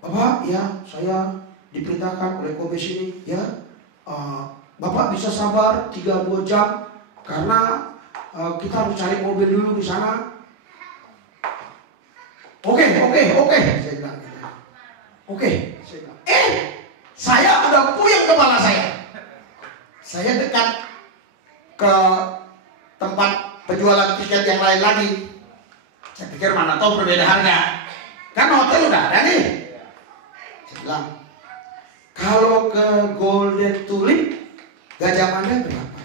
Bapak, ya saya diperintahkan oleh Kombes ini, ya Bapak bisa sabar 3-2 jam karena kita harus cari mobil dulu di sana. Oke, saya bilang gitu. Oke, saya bilang. Saya udah puyeng kepala saya. Saya dekat ke tempat penjualan tiket yang lain lagi. Saya pikir mana tahu berbeda harga. Kan hotel udah ada nih. Saya bilang, kalau ke Golden Tulip Gajah Mada berapa?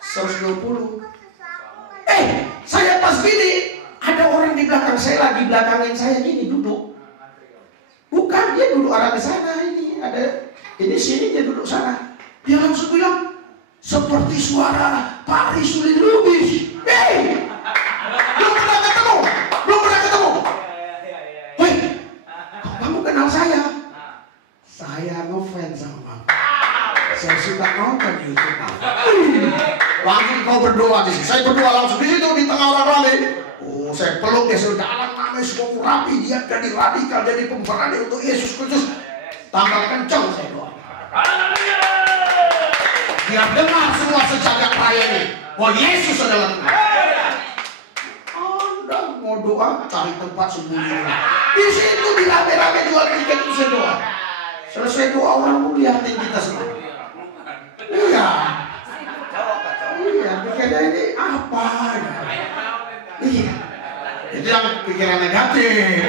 120. Saya pas gini, ada orang di belakang saya lagi belakangin saya gini duduk. Bukan, dia duduk arah ke sana ini. Ada ini sini, dia duduk sana. Dia langsung bilang, seperti suara Pak Risulin Lubis. Belum pernah ketemu. Woi, kamu kenal saya? Saya ngefans sama kamu. Saya suka nonton YouTube. Langsung kau berdoa di sini. Saya berdoa langsung di situ di tengah orang ramai. Saya peluk dia dalam nama semua rapi, dia jadi radikal, jadi pemberani untuk Yesus Kristus. Tambah kencang saya doa. Biar dengar semua sejagat raya ini, bahwa Yesus adalah Tuhan. Anda mau doa, cari tempat sembunyi. Di situ di rame-rame jual tiket itu saya doa. Selesai doa orang mau lihatin kita semua. Iya, pikirnya ini apa? Iya. Itu yang pikiran negatif,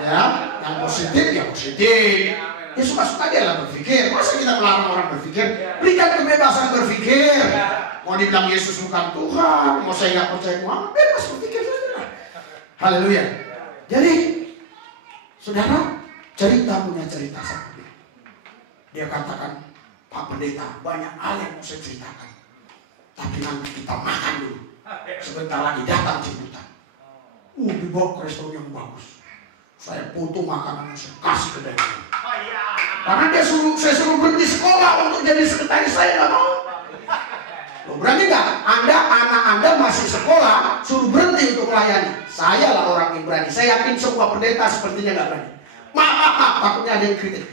ya. Yang positif ya positif. Ya suka-suka dia lah berpikir. Masa kita melarang orang berpikir? Berikan kebebasan berpikir. Mau dibilang Yesus bukan Tuhan, mau saya nggak percaya Muhammad, bebas berpikir saja. Haleluya. Jadi, saudara, punya cerita sama dia. Dia katakan, Pak Pendeta, banyak hal yang mau saya ceritakan. Tapi nanti kita makan dulu. Sebentar lagi datang jemputan. Dibawa ke restoran yang bagus. Saya foto makanan, saya kasih ke dia. Karena saya suruh berhenti sekolah untuk jadi sekretaris, saya nggak mau. Loh, berani nggak? Anak Anda masih sekolah, suruh berhenti untuk melayani. Saya lah orang yang berani. Saya yakin semua pendeta sepertinya nggak berani. Maaf, takutnya ada yang kritik.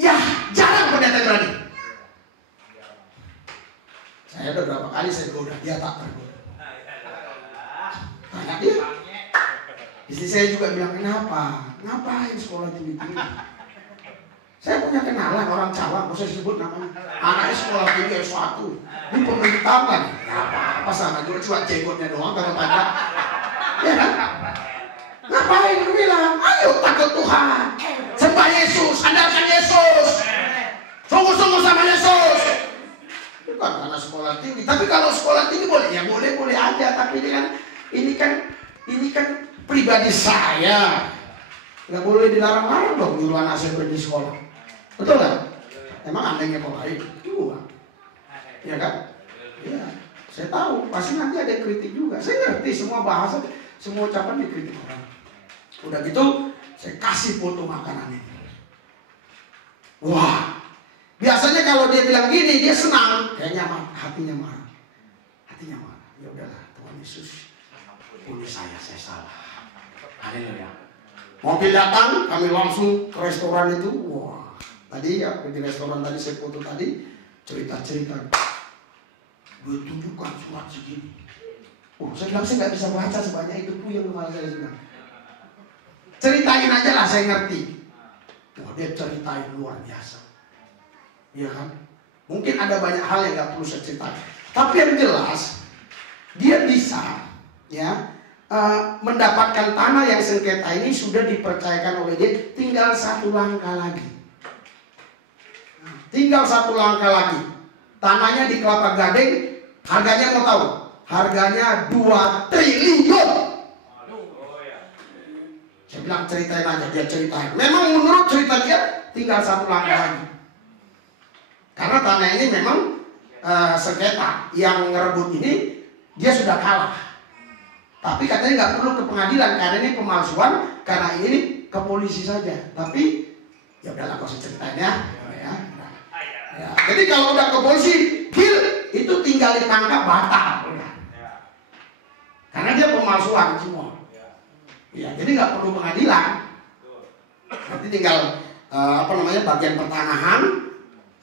Ya, jarang pendeta yang berani. Saya udah berapa kali saya goda, dia tak tergoda. Tanya dia. Istri saya juga bilang, kenapa? Ngapain sekolah tinggi-tinggi? Saya punya kenalan orang Cawang, mau saya sebut namanya. Anaknya sekolah tinggi S1. Ini pemerintahan. Ya apa-apa sama juga, cuma jenggotnya doang kalau banyak. Ya kan? Ngapain lu bilang? Ayo takut Tuhan. Sembah Yesus, andalkan Yesus. Sungguh-sungguh sama Yesus. Bukan karena sekolah tinggi. Tapi kalau sekolah tinggi boleh, ya boleh aja. Tapi ini kan pribadi saya. Nggak boleh dilarang-larang dong nyuruh anak saya pergi sekolah. Betul kan? Emang anehnya kok baik? Juga. Ya kan? Ya. Saya tahu, pasti nanti ada kritik juga. Saya ngerti semua bahasa, semua ucapan dikritik orang. Udah gitu, saya kasih foto makanan ini. Wah, biasanya kalau dia bilang gini, dia senang. Kayaknya hatinya marah. Hatinya marah. Ya udahlah, Tuhan Yesus, ini saya salah. Haleluya. Mobil datang, kami langsung ke restoran itu. Wah, tadi ya di restoran tadi saya foto tadi, cerita-cerita. Gue tunjukkan surat segini. Oh, saya bilang saya nggak bisa baca sebanyak itu puyeng kepala saya bilang. Ceritain aja lah, saya ngerti. Wah, dia ceritain luar biasa. Iya kan? Mungkin ada banyak hal yang nggak perlu saya ceritakan. Tapi yang jelas, dia bisa ya mendapatkan tanah yang sengketa ini sudah dipercayakan oleh dia. Tinggal satu langkah lagi. Tinggal satu langkah lagi. Tanahnya di Kelapa Gading. Harganya mau tahu? Harganya 2 triliun. Saya bilang ceritain aja, dia ceritain. Memang menurut cerita dia tinggal satu langkah lagi. Karena tanah ini memang sengketa. Yang ngerebut ini dia sudah kalah. Tapi katanya nggak perlu ke pengadilan karena ini pemalsuan. Karena ini ke polisi saja. Tapi ya udahlah, kau ceritain ya. Ya. Jadi kalau udah ke polisi, itu tinggal ditangkap batal. Karena dia pemalsuan semua. Ya, jadi nggak perlu pengadilan. Nanti tinggal bagian pertanahan.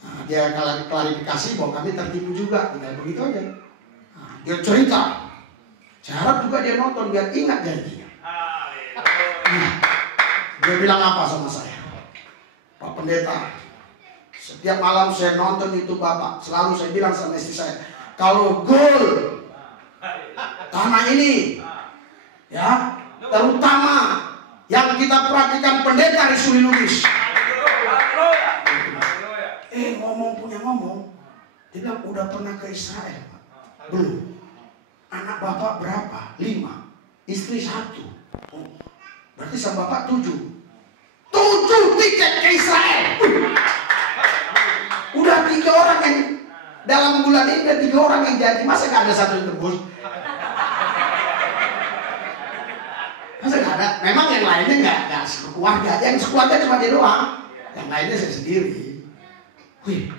Nah, dia klarifikasi bahwa kami tertipu juga, tinggal begitu aja. Nah, dia cerita. Saya harap juga dia nonton biar ingat janjinya. Nah, dia bilang apa sama saya? Pak Pendeta, setiap malam saya nonton YouTube Bapak, selalu saya bilang sama istri saya, kalau gol tanah ini, ya, terutama yang kita perhatikan pendeta Risuli Lubis. Ngomong punya ngomong, dia bilang udah pernah ke Israel, Pak? Belum. Anak Bapak berapa? 5. Istri 1. Oh, berarti sama Bapak 7. 7 tiket ke Israel. Udah 3 orang yang dalam bulan ini udah 3 orang yang jadi. Masa gak ada satu yang tembus? Masa gak ada? Memang yang lainnya gak sekeluarga. Yang sekeluarga cuma dia doang. Yang lainnya saya sendiri. Wih,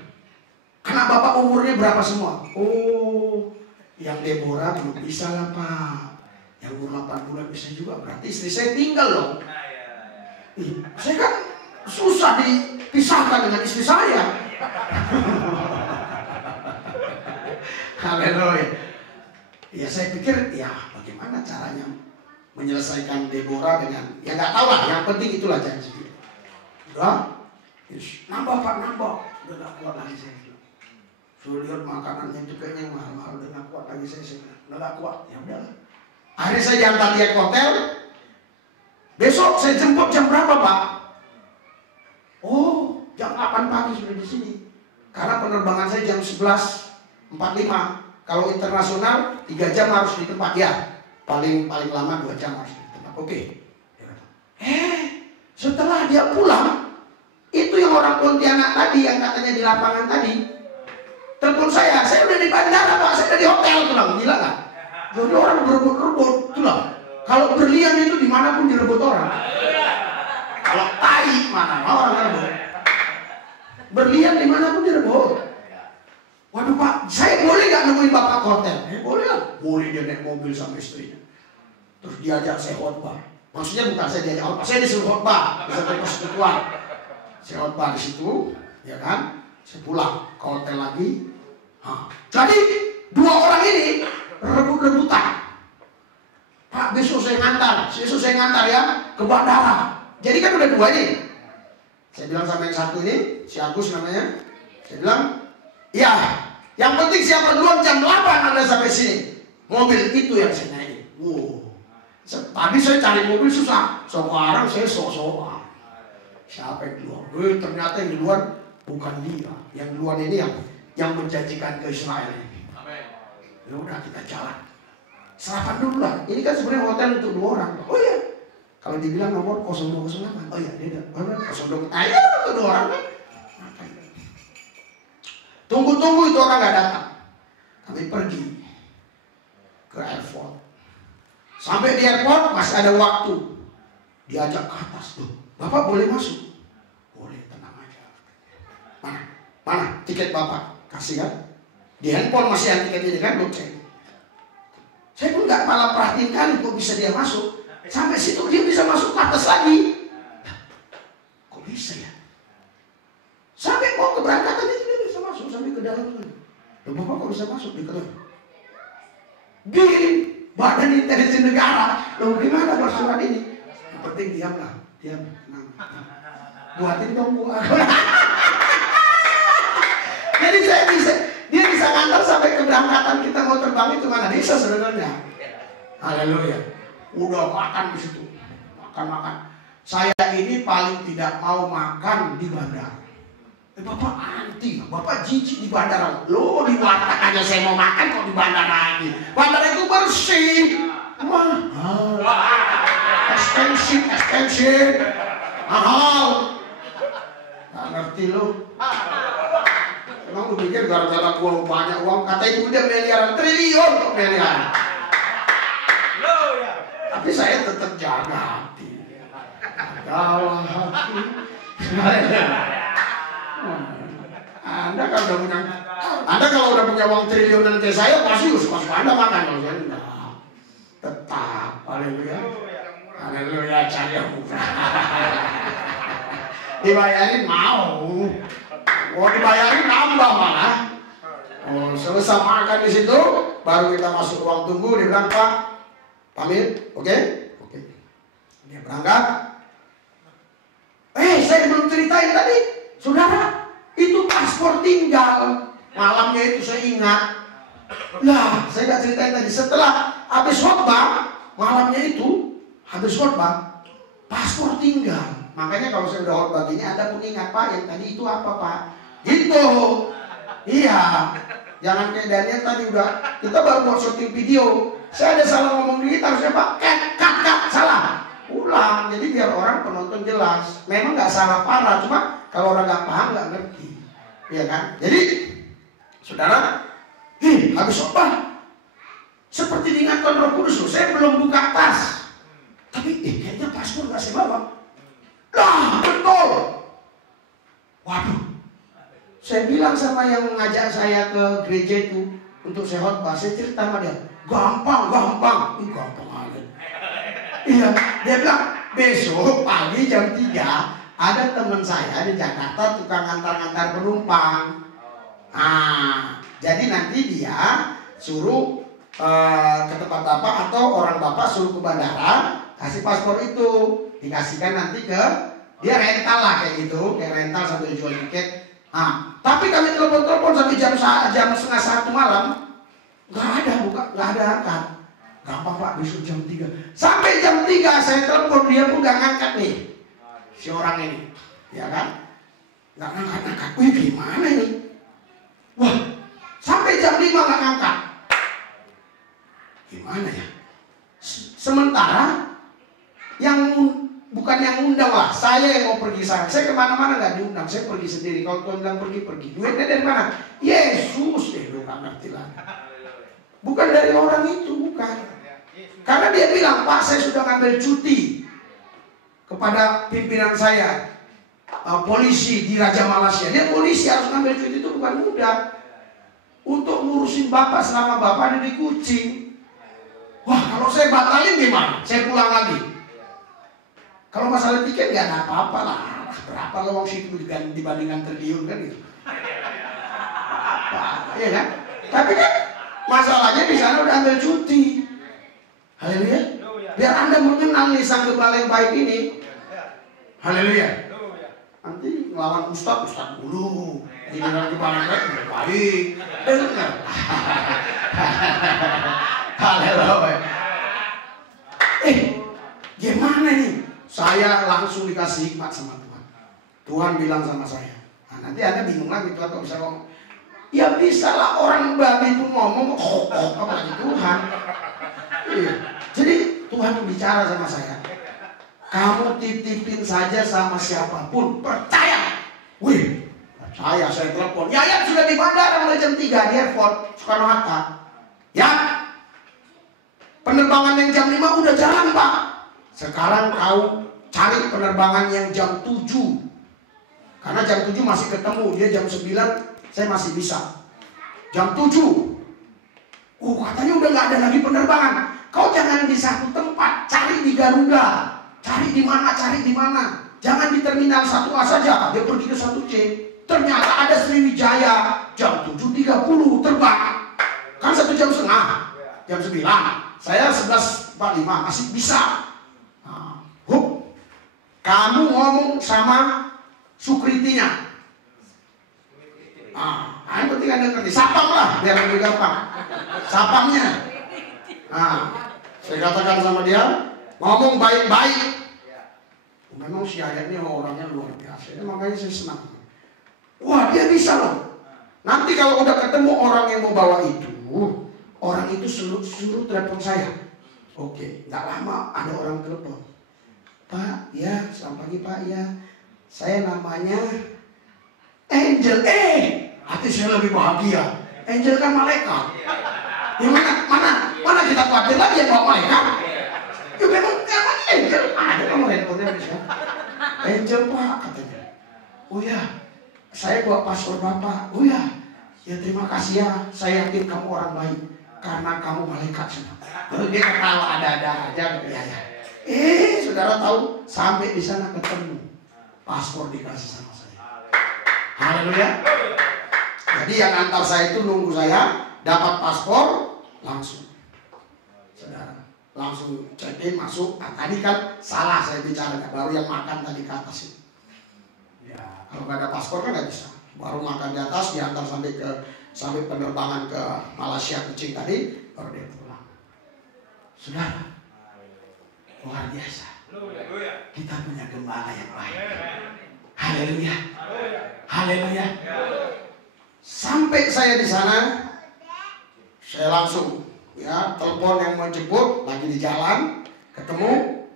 anak Bapak umurnya berapa semua? Oh, yang Deborah belum bisa lah Pak. Yang umur 8 bulan bisa juga. Berarti istri saya tinggal loh. Saya kan susah dipisahkan dengan istri saya. Haleluya. Ya saya pikir ya bagaimana caranya menyelesaikan Deborah dengan ya nggak tahu lah. Yang penting itulah janji dia. Udah, nambah Pak, nambah. Udah nggak kuat lagi saya. Suruh lihat makanannya itu kayaknya mahal-mahal. Udah nggak kuat lagi saya. Udah nggak kuat. Ya udahlah. Akhirnya saya diantar dia ke hotel. Besok saya jemput jam berapa Pak? Oh, jam 8 pagi sudah di sini. Karena penerbangan saya jam 11.45. Kalau internasional 3 jam harus di tempat ya. Paling lama 2 jam harus di tempat. Oke. Setelah dia pulang, itu yang orang Pontianak tadi yang katanya di lapangan tadi, telepon saya udah di bandara Pak, saya udah di hotel tulang, gila nggak? Jadi orang berebut-rebut, tulang. Kalau berlian itu dimanapun direbut orang. Kalau tai mana orang rebut. Berlian dimanapun direbut. Waduh Pak, saya boleh nggak nemuin Bapak ke hotel? Boleh lah. Boleh dia naik mobil sama istrinya. Terus diajak saya khotbah. Maksudnya bukan saya diajak khotbah, saya disuruh khotbah. Bisa persekutuan. Saya khotbah di situ, ya kan? Saya pulang ke hotel lagi. Jadi 2 orang ini rebut-rebutan. Pak, besok saya ngantar ya ke bandara. Jadi kan udah 2 nih. Saya bilang sama yang satu ini, si Agus namanya. Saya bilang, ya, yang penting siapa duluan jam 8 Anda sampai sini. Mobil itu yang saya naikin. Wow. Tadi saya cari mobil susah. Sekarang saya sok-sokan. Siapa yang keluar? Ternyata yang duluan bukan dia. Yang duluan ini yang menjanjikan ke Israel ini. Ya udah kita jalan. Sarapan dulu lah. Ini kan sebenarnya hotel untuk 2 orang. Oh iya. Kalau dibilang nomor 0208. Oh iya dia ada. 02. Ayo untuk 2 orang. Tunggu-tunggu itu orang nggak datang. Kami pergi ke airport. Sampai di airport masih ada waktu. Diajak ke atas tuh. Bapak boleh masuk? Boleh, tenang aja. Mana tiket Bapak? Kasih kan? Di handphone masih ada tiket ini kan, belum cek. Saya pun nggak malah perhatiin kali kok bisa dia masuk. Sampai situ dia bisa masuk ke atas lagi. Kok bisa ya? Sampai mau keberangkatan dia bisa masuk sampai ke dalam lagi. Bapak kok bisa masuk di dalam? Gini. Badan intelijen negara, loh gimana bersurat ini? Yang penting diamlah, diam. Buatin dong gua. Jadi dia bisa ngantar sampai keberangkatan kita mau terbang itu mana bisa sebenarnya. Haleluya. Udah makan di situ, makan. Saya ini paling tidak mau makan di bandara. Bapak anti, Bapak jijik di bandara. Loh di warteg aja saya mau makan kok di bandara lagi. Bandara itu bersih. Mahal. Expensive. Mahal. Gak ngerti lo. Emang lu pikir gara-gara gua banyak uang, kata itu udah miliaran, triliun kok miliaran. Tapi saya tetap jaga hati. Jagalah hati. Anda kalau udah punya uang triliunan kayak saya pasti suka Anda makan. Kalau saya enggak. Tetap, haleluya. Haleluya, cari yang murah. Dibayarin mau. Dibayarin nambah malah. Selesai makan di situ, baru kita masuk ruang tunggu. Dia bilang, Pak, pamit, oke? Dia berangkat. Saya belum ceritain tadi, saudara. Itu paspor tinggal. Malamnya itu saya ingat. Lah, saya gak ceritain tadi. Setelah habis khotbah, malamnya itu habis khotbah, paspor tinggal. Makanya kalau saya udah khotbah gini, ada pengingat, Pak, yang tadi itu apa, Pak? Gitu. Iya. Jangan kayak Daniel tadi udah. Kita baru mau syuting video. Saya ada salah ngomong dikit, harusnya Pak, cut, salah. Ulang. Jadi biar orang penonton jelas. Memang gak salah parah, cuma kalau orang gak paham gak ngerti. Iya kan? Jadi saudara, habis khotbah seperti diingatkan Roh Kudus loh. Saya belum buka tas, tapi kayaknya paspor gak saya bawa. Lah betul. Waduh. Saya bilang sama yang ngajak saya ke gereja itu untuk saya khotbah, saya cerita sama dia, gampang. Gampang aja. Iya, dia bilang besok pagi jam 3 ada teman saya di Jakarta tukang ngantar penumpang. Jadi nanti dia suruh ke tempat Bapak atau orang Bapak suruh ke bandara, kasih paspor itu, dikasihkan nanti ke dia rental lah kayak gitu, kayak rental sambil jual tiket. Tapi kami telepon sampai jam 1:30 malam, nggak ada angkat. Gampang Pak, besok jam 3. Sampai jam 3 saya telepon, dia pun nggak ngangkat nih. Si orang ini, ya kan? Nggak ngangkat. Wih gimana ini? Wah, sampai jam 5 nggak ngangkat. Gimana ya? Sementara yang bukan yang undang lah, saya yang mau pergi sana. Saya kemana-mana nggak diundang, saya pergi sendiri. Kalau Tuhan bilang pergi. Duitnya dari mana? Yesus, lu nggak ngerti lah. Bukan dari orang itu, bukan. Karena dia bilang, Pak, saya sudah ngambil cuti kepada pimpinan saya, polisi di Raja Malaysia. Dia polisi, harus ngambil cuti itu bukan mudah. Untuk ngurusin Bapak selama Bapak ada di Kucing. Wah, kalau saya batalin gimana? Saya pulang lagi. Kalau masalah tiket nggak ada apa-apa lah. Berapa lowong situ dibandingkan triliun kan gitu. Iya kan? Tapi kan masalahnya di sana udah ambil cuti. Haleluya. Biar Anda mengenal nih sang gembala yang baik ini. Haleluya. Nanti ngelawan Ustaz dulu. Jadi dengan gembala yang baik. Dengar. Haleluya. Gimana nih? Saya langsung dikasih hikmat sama Tuhan. Tuhan bilang sama saya, nah, nanti Anda bingung lagi Tuhan kok bisa ngomong. Ya bisa lah, orang babi pun ngomong, apalagi Tuhan. Iya. Jadi Tuhan bicara sama saya, kamu titipin saja sama siapapun, percaya. Wih, percaya. Saya telepon, Yayat sudah di bandara mulai jam 3 di airport Soekarno-Hatta. Ya, penerbangan yang jam 5 udah jalan Pak. Sekarang kau cari penerbangan yang jam 7. Karena jam 7 masih ketemu, dia jam 9 saya masih bisa. Jam 7. Katanya udah gak ada lagi penerbangan. Kau jangan di satu tempat, cari di Garuda. Cari di mana. Jangan di terminal 1A saja, dia pergi ke 1C. Ternyata ada Sriwijaya jam 7.30 terbang. Kan 1 jam setengah. Jam 9. Saya 11.45 masih bisa. Kamu ngomong sama security-nya. Yang penting Anda ngerti. Sapam lah, biar lebih gampang. Sapamnya. Saya katakan sama dia, ngomong baik-baik. Memang si ayahnya orangnya luar biasa. Makanya saya senang. Wah, dia bisa loh. Nanti kalau udah ketemu orang yang mau bawa itu, orang itu suruh telepon saya. Oke, nggak lama ada orang telepon. Pak, ya, selamat pagi Pak, ya. Saya namanya Angel. Hati saya lebih bahagia. Angel kan malaikat. Yang mana kita khawatir lagi yang bawa malaikat. Ya memang Angel. Ada kamu handphonenya bisa. Angel Pak, katanya. Oh ya, saya bawa paspor Bapak. Oh ya, ya terima kasih ya. Saya yakin kamu orang baik karena kamu malaikat semua. Lalu dia ketawa ada-ada aja. Ya. Saudara tahu, sampai di sana ketemu, paspor dikasih sama saya. Haleluya. Jadi yang antar saya itu nunggu saya dapat paspor langsung. Saudara, langsung check in masuk. Tadi kan salah saya bicara, baru yang makan tadi ke atas itu. Ya, kalau nggak ada paspor kan nggak bisa. Baru makan di atas, diantar sampai penerbangan ke Malaysia Kucing tadi, baru dia pulang. Saudara, luar biasa. Kita punya gembala yang baik. Haleluya. Haleluya. Sampai saya di sana, saya langsung telepon yang mau jemput, lagi di jalan, ketemu.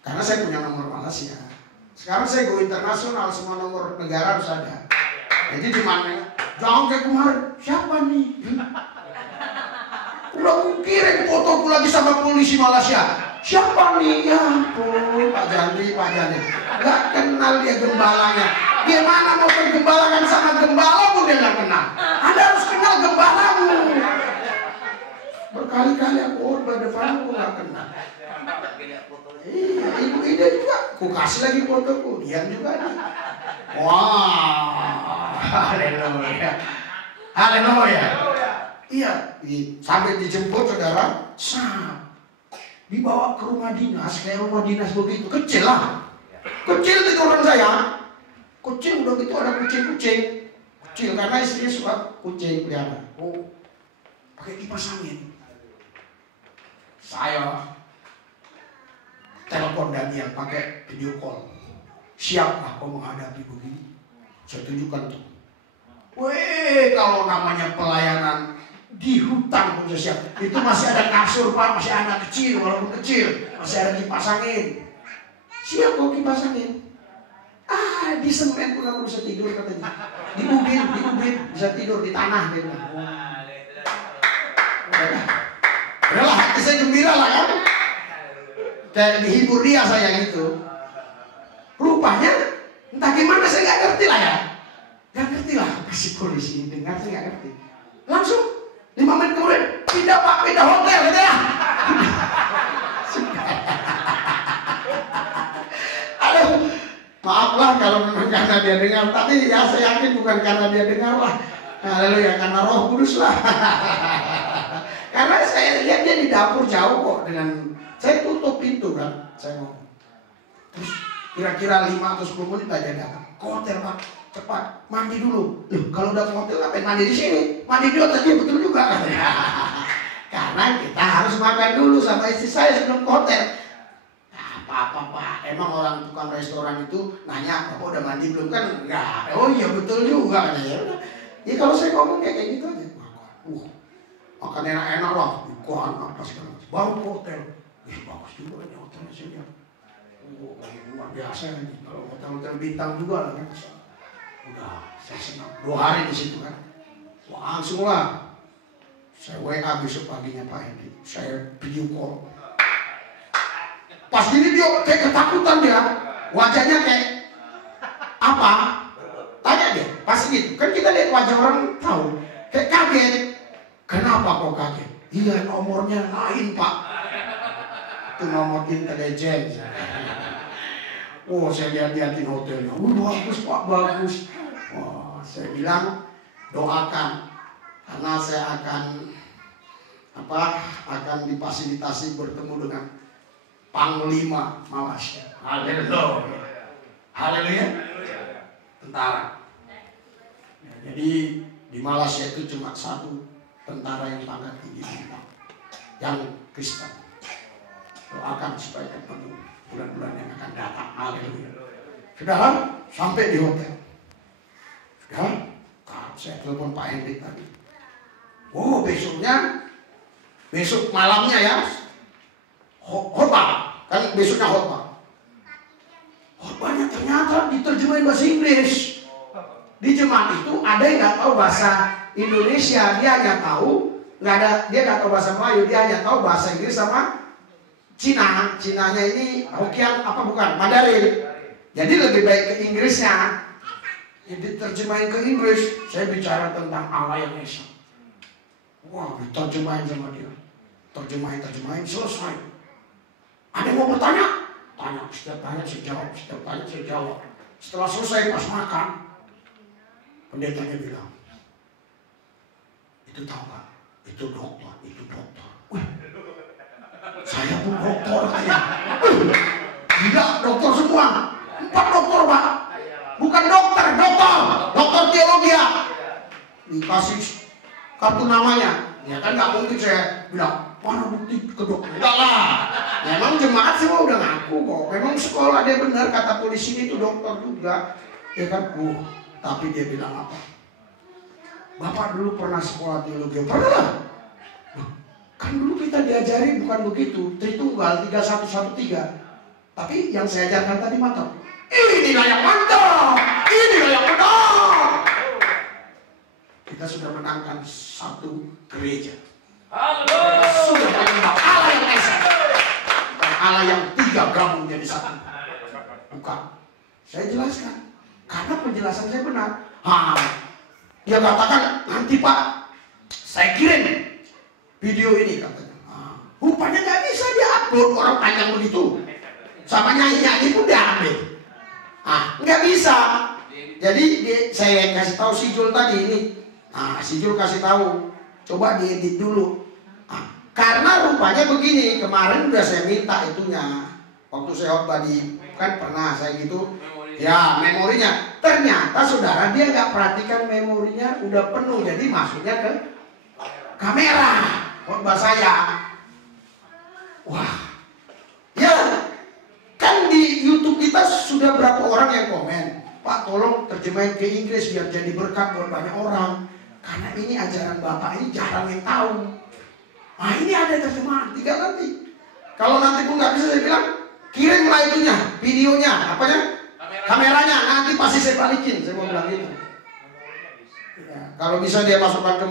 Karena saya punya nomor Malaysia. Sekarang saya go internasional, semua nomor negara harus ada. Jadi di mana? Jangan kayak kemarin. Siapa nih? Udah kirim fotoku lagi sama polisi Malaysia. Siapa nih? Ya ampun, Pak Jandri. Gak kenal dia gembalanya. Dia mana mau bergembalakan sama gembala pun dia gak kenal. Anda harus kenal gembalamu. Berkali-kali aku khotbah depanmu gak kenal. Ibu ide juga. Ku kasih lagi fotoku. Diam juga nih. Wah, haleluya. Haleluya. Iya, sampai dijemput saudara, dibawa ke rumah dinas, kayak rumah dinas begitu, kecil lah. Kecil itu orang saya. Kecil udah gitu ada kucing-kucing. Kecil karena istrinya suka kucing pelihara. Pakai kipas angin. Saya telepon Daniel pakai video call. Siapa kau menghadapi begini? Saya tunjukkan tuh. Kalau namanya pelayanan di hutan pun siap. Itu masih ada kasur Pak, masih ada kecil, walaupun kecil, masih ada kipas angin. Siap kok kipas angin. Di semen pun aku bisa tidur katanya. Di ubin bisa tidur di tanah dia bilang. Udahlah, hati saya gembira lah kan. Kayak dihibur dia saya gitu. Rupanya entah gimana saya nggak ngerti lah ya. Nggak ngerti lah kasih polisi ini dengar saya nggak ngerti. Langsung 5 menit kemudian pindah Pak, pindah hotel gitu ya. Aduh, maaflah kalau memang karena dia dengar. Tapi ya saya yakin bukan karena dia dengar lah. Haleluya, karena Roh Kudus lah. Karena saya lihat dia di dapur jauh kok dengan saya tutup pintu kan, saya ngomong. Terus kira-kira 5 atau 10 menit aja datang. Ke hotel Pak, cepat mandi dulu. Loh, kalau udah ke hotel ngapain mandi di sini? Mandi di hotel dia betul juga katanya. Karena kita harus makan dulu sama istri saya sebelum ke hotel. apa-apa Pak. Emang orang tukang restoran itu nanya, Bapak udah mandi belum kan? Enggak. Oh iya betul juga katanya. Ya udah. Ya kalau saya ngomong kayak gitu aja. Makan enak-enak lah. Ikuan apa segala macam. Baru ke hotel. Bagus juga ini hotelnya sini. Luar biasa ini. Kalau hotel-hotel bintang juga lah kan. Udah, saya senang. 2 hari di situ kan. Langsung lah. Saya WA besok paginya Pak Hendy. Saya video call. Pas gini dia kayak ketakutan dia. Wajahnya kayak apa? Tanya dia. Pasti gitu. Kan kita lihat wajah orang tahu. Kayak kaget. Kenapa kok kaget? Iya nomornya lain Pak. Itu nomor intelijen. Oh saya lihat-lihatin hotelnya. Bagus Pak, bagus. Wah saya bilang doakan. Karena saya akan difasilitasi bertemu dengan Panglima Malaysia. Haleluya. Haleluya. Tentara. Ya, jadi di Malaysia itu cuma 1 tentara yang pangkat tinggi yang Kristen. Doakan supaya ketemu bulan-bulan yang akan datang. Haleluya. Sudah sampai di hotel. Sudah, saya telepon Pak Hendy tadi. Oh besok malamnya ya. Khotbah, kan besoknya khotbah. Khotbahnya ternyata diterjemahin bahasa Inggris. Di jemaat itu ada yang nggak tahu bahasa Indonesia, dia hanya tahu dia nggak tahu bahasa Melayu, dia hanya tahu bahasa Inggris sama Cina. Cinanya ini Hokkien apa bukan? Mandarin. Jadi lebih baik ke Inggrisnya. Jadi diterjemahin ke Inggris. Saya bicara tentang Allah yang Esa. Wah, diterjemahin sama dia. Terjemahin selesai. Ada yang mau bertanya? Tanya, setiap tanya saya jawab, setiap tanya saya jawab. Setelah selesai pas makan, pendetanya bilang, itu tahu nggak? Itu dokter. Wih, saya pun dokter kayak. Tidak, dokter semua. 4 dokter Pak. Bukan dokter teologi ya. Dikasih kartu namanya. Ya kan nggak mungkin saya bilang, mana bukti ke dokter? Enggak lah. Memang jemaat semua udah ngaku kok. Memang sekolah dia benar, kata polisi itu dokter juga. Ya kan? Tapi dia bilang apa? Bapak dulu pernah sekolah teologi. Pernah lah. Kan dulu kita diajari bukan begitu. Tritunggal 3113. Tapi yang saya ajarkan tadi mantap. Inilah yang mantap. Inilah yang benar. Kita sudah menangkan 1 gereja. Sudah menyembah Allah yang Esa. Dan Allah yang 3 gabung jadi 1. Bukan. Saya jelaskan. Karena penjelasan saya benar. Dia katakan, nanti Pak, saya kirim video ini katanya. Rupanya nggak bisa dia upload orang panjang begitu. Sama nyanyi pun dia ambil. Nggak bisa. Jadi saya kasih tahu si Jul tadi ini. Si Jul kasih tahu. Coba diedit dulu. Karena rupanya begini, kemarin udah saya minta itunya. Waktu saya khotbah kan pernah saya gitu. Ya memorinya. Ternyata saudara dia nggak perhatikan memorinya udah penuh. Jadi masuknya ke kamera khotbah saya. Wah. Ya kan di YouTube kita sudah berapa orang yang komen, Pak tolong terjemahin ke Inggris biar jadi berkat buat banyak orang. Karena ini ajaran Bapak ini jarang yang tahu. Ini ada terjemahan, tinggal nanti. Kalau nanti pun nggak bisa saya bilang, kirimlah itunya, videonya, kameranya, nanti pasti saya balikin. Saya mau bilang gitu. Ya, kalau bisa dia masukkan ke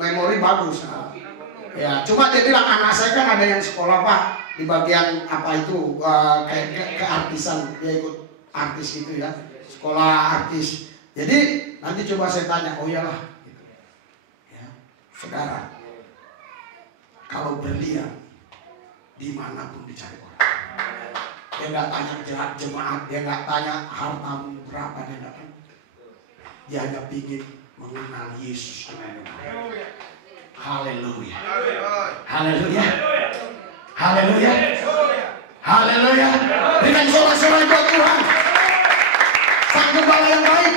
memori bagus. Ya, cuma dia bilang anak saya kan ada yang sekolah Pak di bagian apa itu kayak keartisan, dia ikut artis gitu ya, sekolah artis. Jadi nanti coba saya tanya, oh iyalah, gitu. Ya, saudara, kalau berlian dimanapun dicari orang, dia nggak tanya jemaat, dia nggak tanya hartamu berapa, dia nggak tanya. Dia hanya ingin mengenal Yesus. Haleluya, haleluya, haleluya, haleluya. Berikan sorak-sorai buat Tuhan, Sang Gembala yang baik.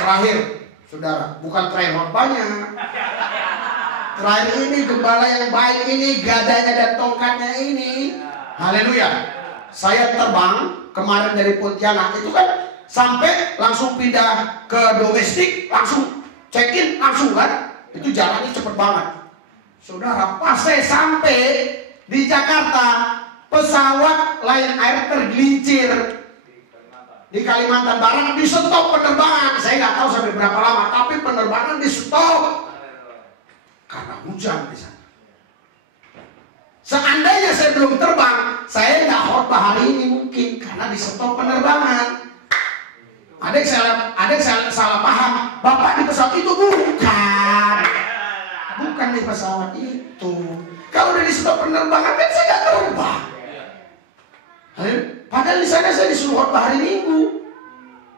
Terakhir, saudara, bukan terakhir khotbahnya. Terakhir ini gembala yang baik ini, gadanya dan tongkatnya ini. Haleluya. Saya terbang kemarin dari Pontianak itu kan sampai langsung pindah ke domestik, langsung check in langsung kan. Itu jalannya cepet banget. Saudara, pas saya sampai di Jakarta, pesawat Lion Air tergelincir di Kalimantan Barat, di stop penerbangan. Saya nggak tahu sampai berapa lama, tapi penerbangan di stop karena hujan di sana. Seandainya saya belum terbang, saya nggak khotbah hari ini mungkin karena di stop penerbangan. Ada yang salah paham, Bapak di pesawat itu bukan di pesawat itu. Kalau udah di stop penerbangan kan saya nggak terbang. Padahal di sana saya disuruh khotbah hari Minggu.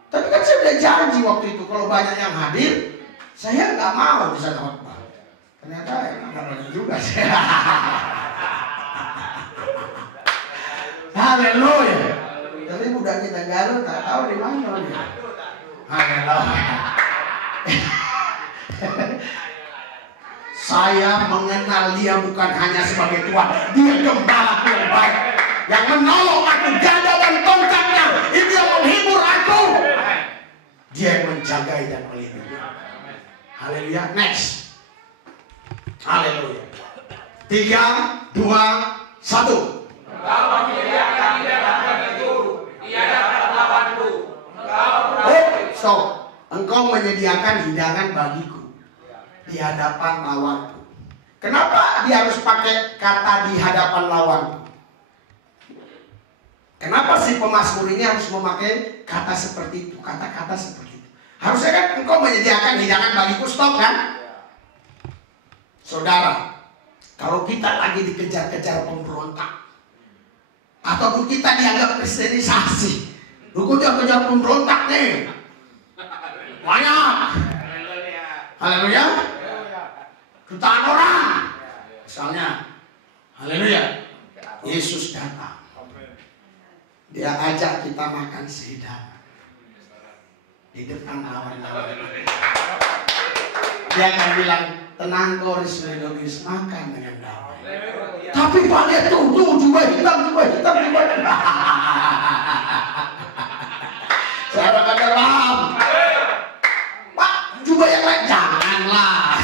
Tapi kan saya udah janji waktu itu kalau banyak yang hadir, saya nggak mau di sana khotbah. Ternyata nggak banyak juga sih. Haleluya. Tapi budak kita Garut nggak tahu di mana dia. Haleluya. Saya mengenal dia bukan hanya sebagai Tuhan, dia gembala yang baik, yang menolong aku, gada dan tongkatnya itu yang menghibur aku. Dia yang menjagai dan melindungi. Haleluya. Next. Haleluya. 3, 2, 1. Engkau menyediakan hidangan itu, Dia dapat melawanku. Stop. Engkau menyediakan hidangan bagiku di hadapan lawanku. Kenapa dia harus pakai kata di hadapan lawanku? Kenapa si pemazmur ini harus memakai kata seperti itu, kata-kata seperti itu? Harusnya kan engkau menyediakan hidangan bagiku, stop kan? Saudara, kalau kita lagi dikejar-kejar pemberontak, ataupun kita dianggap kristenisasi, lu kejar-kejar pemberontak nih, banyak. Haleluya. Jutaan orang. Misalnya, haleluya, Yesus datang. Dia ajak kita makan sehidangan di depan lawan-lawan. Dia akan bilang, tenang Koris Medogis, makan dengan damai. Tapi Pak dia tuh jubah hitam. Saya akan dalam. Pak, jubah yang lain janganlah.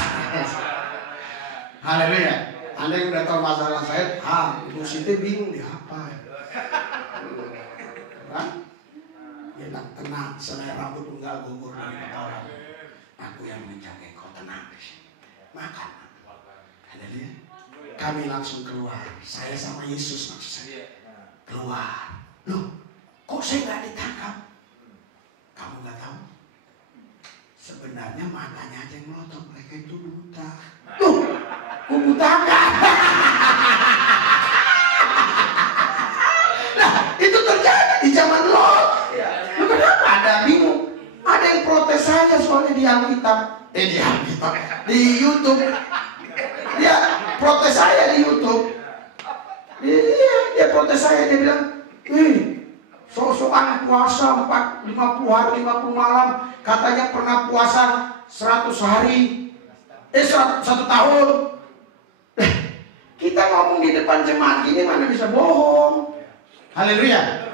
Haleluya. Anda yang udah tahu masalah saya, Ibu Siti bingung dia apa. Dia bilang, tenang, selai rambut enggak gugur dari kepala. Aku yang menjaga kau, tenang. Makan. Haleluya. Kami langsung keluar. Saya sama Yesus maksud saya. Keluar. Loh, kok saya nggak ditangkap? Kamu nggak tahu? Sebenarnya matanya aja yang melotot, mereka itu buta. Loh, kok buta kan? Nah, itu terjadi di zaman Lot. Loh, kenapa? Ada bingung. Ada yang protes saya soalnya di Alkitab. Di YouTube. Dia protes saya di YouTube. Dia protes saya, dia bilang, sok-sokan puasa 50 hari 50 malam, katanya pernah puasa 100 hari, 1 tahun. Kita ngomong di depan jemaat gini mana bisa bohong. Haleluya.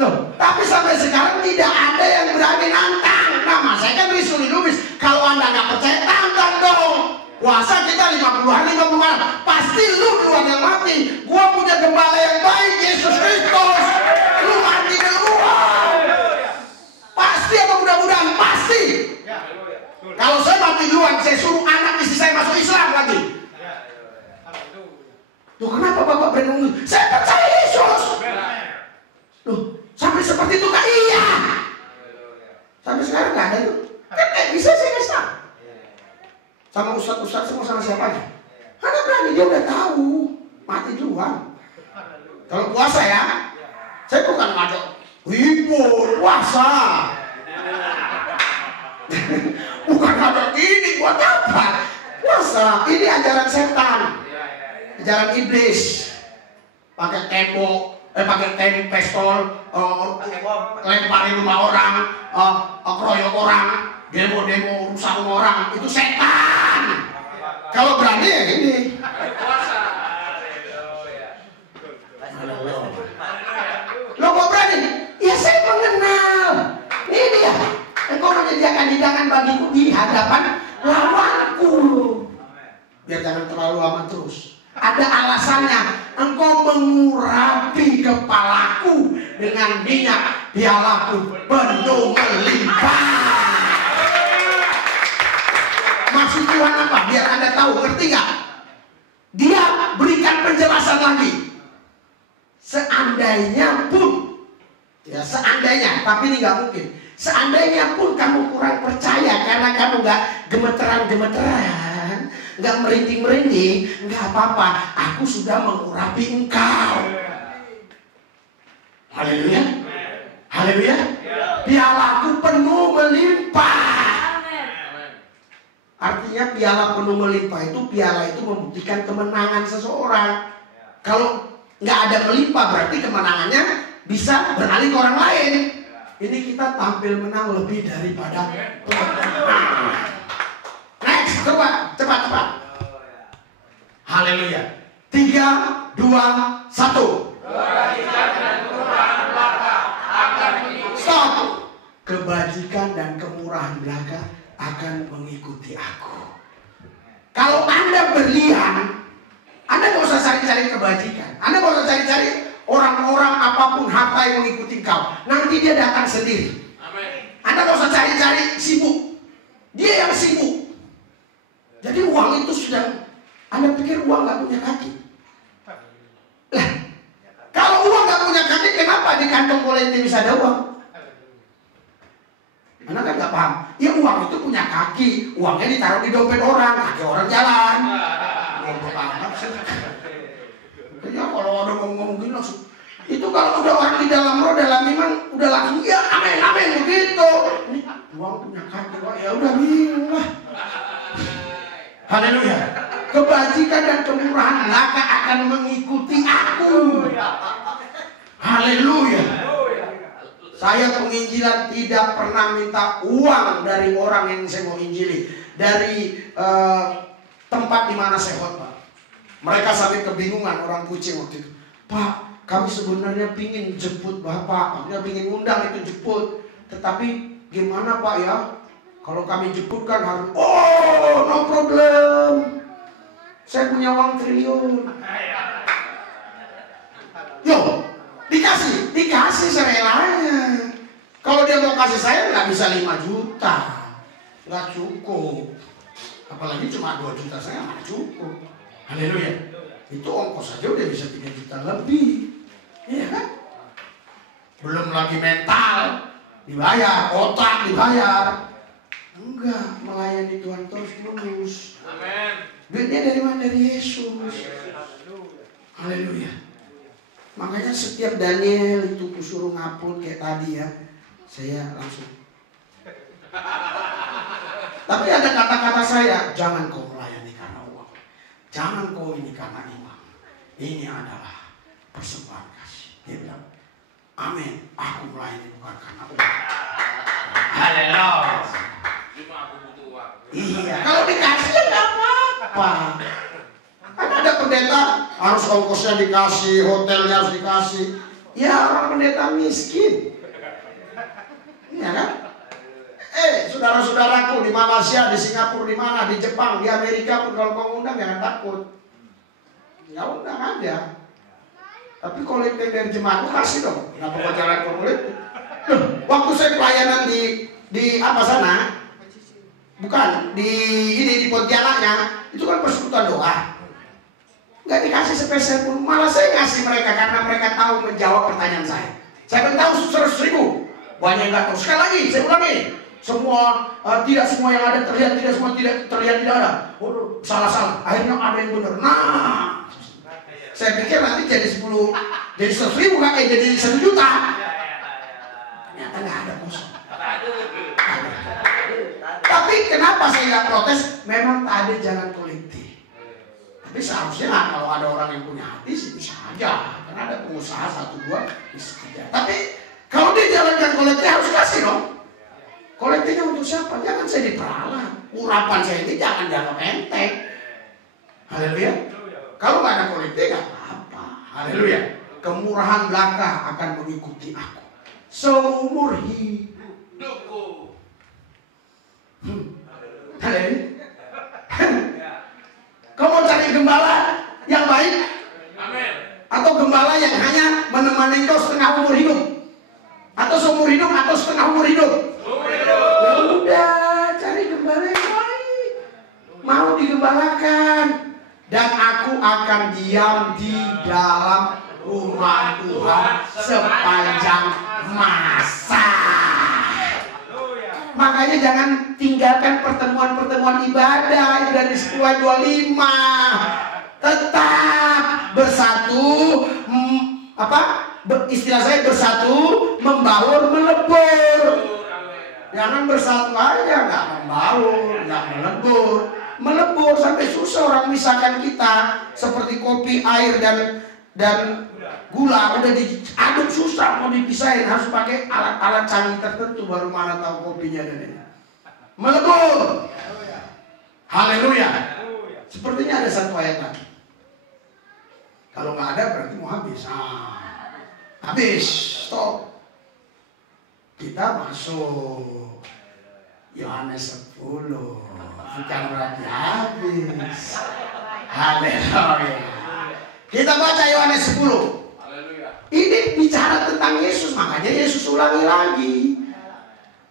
Loh, tapi sampai sekarang tidak ada yang berani nantang. Nama saya kan Rizuli Lubis. Kalau Anda nggak percaya, tantang dong. Puasa kita 50 hari 50 malam. Pasti lu duluan yang mati. Gua punya gembala yang baik, Yesus Kristus. Lu mati duluan. Pasti apa mudah-mudahan? Pasti. Kalau saya mati duluan, saya suruh anak istri saya masuk Islam lagi. Loh, kenapa Bapak berani? Saya percaya Yesus. Loh, sampai seperti itu kan? Iya. Sampai sekarang nggak ada tuh. Kan bisa saya kasih tahu. Sama ustaz-ustaz semua sama siapanya. Karena berani, dia udah tahu. Mati duluan. Kalau puasa ya, saya bukan ngajak hibur puasa. Bukan ngajak ini buat apa? Puasa, ini ajaran setan. Ajaran iblis. Pakai tembok, pakai pistol, lemparin rumah orang, keroyok orang, demo rusak rumah orang, itu setan. Kalau berani ya gini. hidangan bagiku di hadapan lawanku. Biar jangan terlalu lama terus. Ada alasannya. Engkau mengurapi kepalaku dengan minyak, pialaku penuh melimpah. Maksud Tuhan apa? Biar Anda tahu, ngerti nggak? Dia berikan penjelasan lagi. Seandainya pun, ya seandainya, tapi ini nggak mungkin. Seandainya pun kamu kurang percaya karena kamu nggak gemeteran, nggak merinding, nggak apa-apa. Aku sudah mengurapi engkau. Haleluya, haleluya. Pialaku penuh melimpah. Artinya piala penuh melimpah itu, piala itu membuktikan kemenangan seseorang. Kalau nggak ada melimpah berarti kemenangannya bisa beralih ke orang lain. Ini kita tampil menang lebih daripada next, coba, cepat. Haleluya. 3, 2, 1. Stop. Kebajikan dan kemurahan belaka akan mengikuti aku. Kalau Anda berlian, Anda nggak usah cari-cari kebajikan. Anda nggak usah cari-cari orang-orang apapun harta yang mengikuti kau. Nanti dia datang sendiri. Anda nggak usah cari-cari sibuk. Dia yang sibuk. Jadi uang itu sudah, Anda pikir uang nggak punya kaki? Lah, kalau uang nggak punya kaki, kenapa di kantong kolektif bisa ada uang? Anda kan nggak paham. Ya uang itu punya kaki. Uangnya ditaruh di dompet orang. Kaki orang jalan. Ya kalau ada ngomong gini langsung. Itu kalau udah orang di dalam roh, dalam iman, udah langsung ya amin begitu. Ini uang punya kaki. Ya udah bingung lah. Haleluya. Kebajikan dan kemurahan belaka akan mengikuti aku. Haleluya. Saya penginjilan tidak pernah minta uang dari orang yang saya mau injili. Dari tempat di mana saya khotbah. Mereka sampai kebingungan, orang Kucing waktu itu. Pak, kami sebenarnya pingin jemput Bapak. Kami pingin undang itu jemput. Tetapi gimana Pak ya? Kalau kami jemput kan harus, oh no problem. Saya punya uang triliun. Yo, dikasih serelanya. Kalau dia mau kasih saya nggak bisa 5 juta, nggak cukup. Apalagi cuma 2 juta saya nggak cukup. Haleluya. Itu ongkos saja udah bisa 3 juta lebih, iya kan? Belum lagi mental dibayar, otak dibayar. Enggak, melayani Tuhan terus menerus. Amin. Duitnya dari mana? Dari Yesus. Haleluya. Makanya setiap Daniel itu kusuruh ngapun kayak tadi ya, saya langsung. Tapi ada kata-kata saya, jangan kau melayani karena uang, jangan kau ini karena iman. Ini adalah persembahan kasih. Dia bilang, amin. Aku melayani bukan karena uang. Haleluya. Iya, kalau dikasih ya nggak apa-apa. Kan ada pendeta harus ongkosnya dikasih, hotelnya harus dikasih. Ya orang pendeta miskin. Iya kan? Saudara-saudaraku di Malaysia, di Singapura, di mana, di Jepang, di Amerika pun kalau mau undang jangan takut. Ya undang aja. Tapi kolektif dari jemaat kasih dong. Kenapa kau jalan kolektif? Waktu saya pelayanan di apa sana? Bukan di Pontianaknya, itu kan persekutuan doa. Nggak dikasih sepeser pun, malah saya ngasih mereka karena mereka tahu menjawab pertanyaan saya. Saya kan tahu 100.000, banyak yang nggak tahu. Sekali lagi, saya ulangi, tidak semua yang ada terlihat, tidak semua tidak terlihat tidak ada. Oh, salah. Akhirnya ada yang benar. Nah, saya pikir nanti jadi 100.000 kan, jadi 1 juta. Ternyata nggak ada kosong. Tapi kenapa saya nggak protes? Memang tak ada jalan kolektif. Tapi seharusnya kalau ada orang yang punya hati sih bisa aja. Karena ada pengusaha 1-2 bisa aja. Tapi kalau dia jalankan kolektif harus kasih dong. Kolektifnya untuk siapa? Jangan saya diperalat. Urapan saya ini jangan dianggap enteng. Haleluya. Kalau nggak ada kolektif nggak apa-apa. Haleluya. Kemurahan belaka akan mengikuti aku seumur hidup. Kau mau cari gembala yang baik? Amin. Atau gembala yang hanya menemani kau setengah umur hidup? Atau seumur hidup atau setengah umur hidup? Ya udah, cari gembala yang baik. Mau digembalakan. Dan aku akan diam di dalam rumah Tuhan sepanjang masa. Makanya jangan tinggalkan pertemuan-pertemuan ibadah dari 10-25. Tetap bersatu, istilah saya bersatu, membaur, melebur. Jangan bersatu aja, nggak membaur, nggak melebur. Melebur sampai susah orang misalkan kita seperti kopi, air dan gula udah diaduk susah mau dipisahin, harus pakai alat-alat canggih tertentu baru mana tahu kopinya dan ini. Melebur. Haleluya. Sepertinya ada satu ayat lagi. Kalau nggak ada berarti mau habis. Habis. Stop. Kita masuk Yohanes 10. Bukan berarti habis. Haleluya. Kita baca Yohanes 10. Ini bicara tentang Yesus, makanya Yesus ulangi lagi.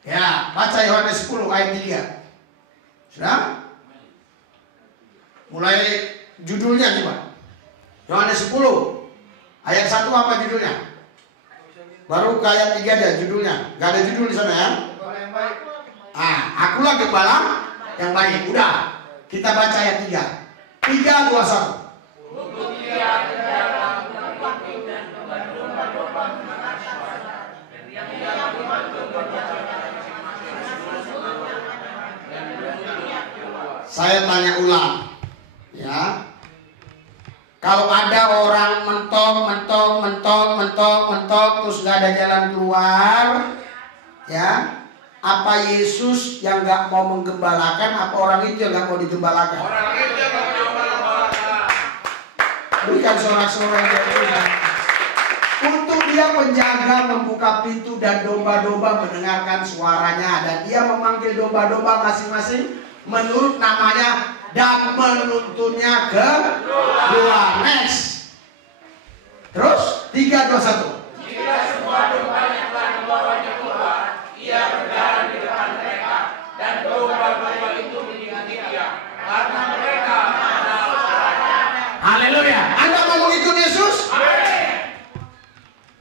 Ya, baca Yohanes 10 ayat 3. Sudah? Mulai judulnya coba. Yohanes 10 ayat 1 apa judulnya? Baru ke ayat 3 ada judulnya. Gak ada judul di sana ya? Akulah gembala yang baik. Udah. Kita baca ayat 3. 3, 2, 1. Saya tanya ulang, ya. Kalau ada orang mentok, terus gak ada jalan keluar, ya. Apa Yesus yang gak mau menggembalakan, apa orang itu yang gak mau digembalakan? Orang itu yang gak mau digembalakan. Bukan sorak-sorak yang untuk dia menjaga, membuka pintu dan domba-domba mendengarkan suaranya, dan dia memanggil domba-domba masing-masing menurut namanya dan menuntunnya ke keluar. Next. Terus 3, 2, 1. Jika semua domba yang telah membawanya keluar, ia berjalan di depan mereka, dan domba-domba itu mengikuti dia, karena mereka mengenal suaranya. Haleluya. Anda mau mengikuti Yesus?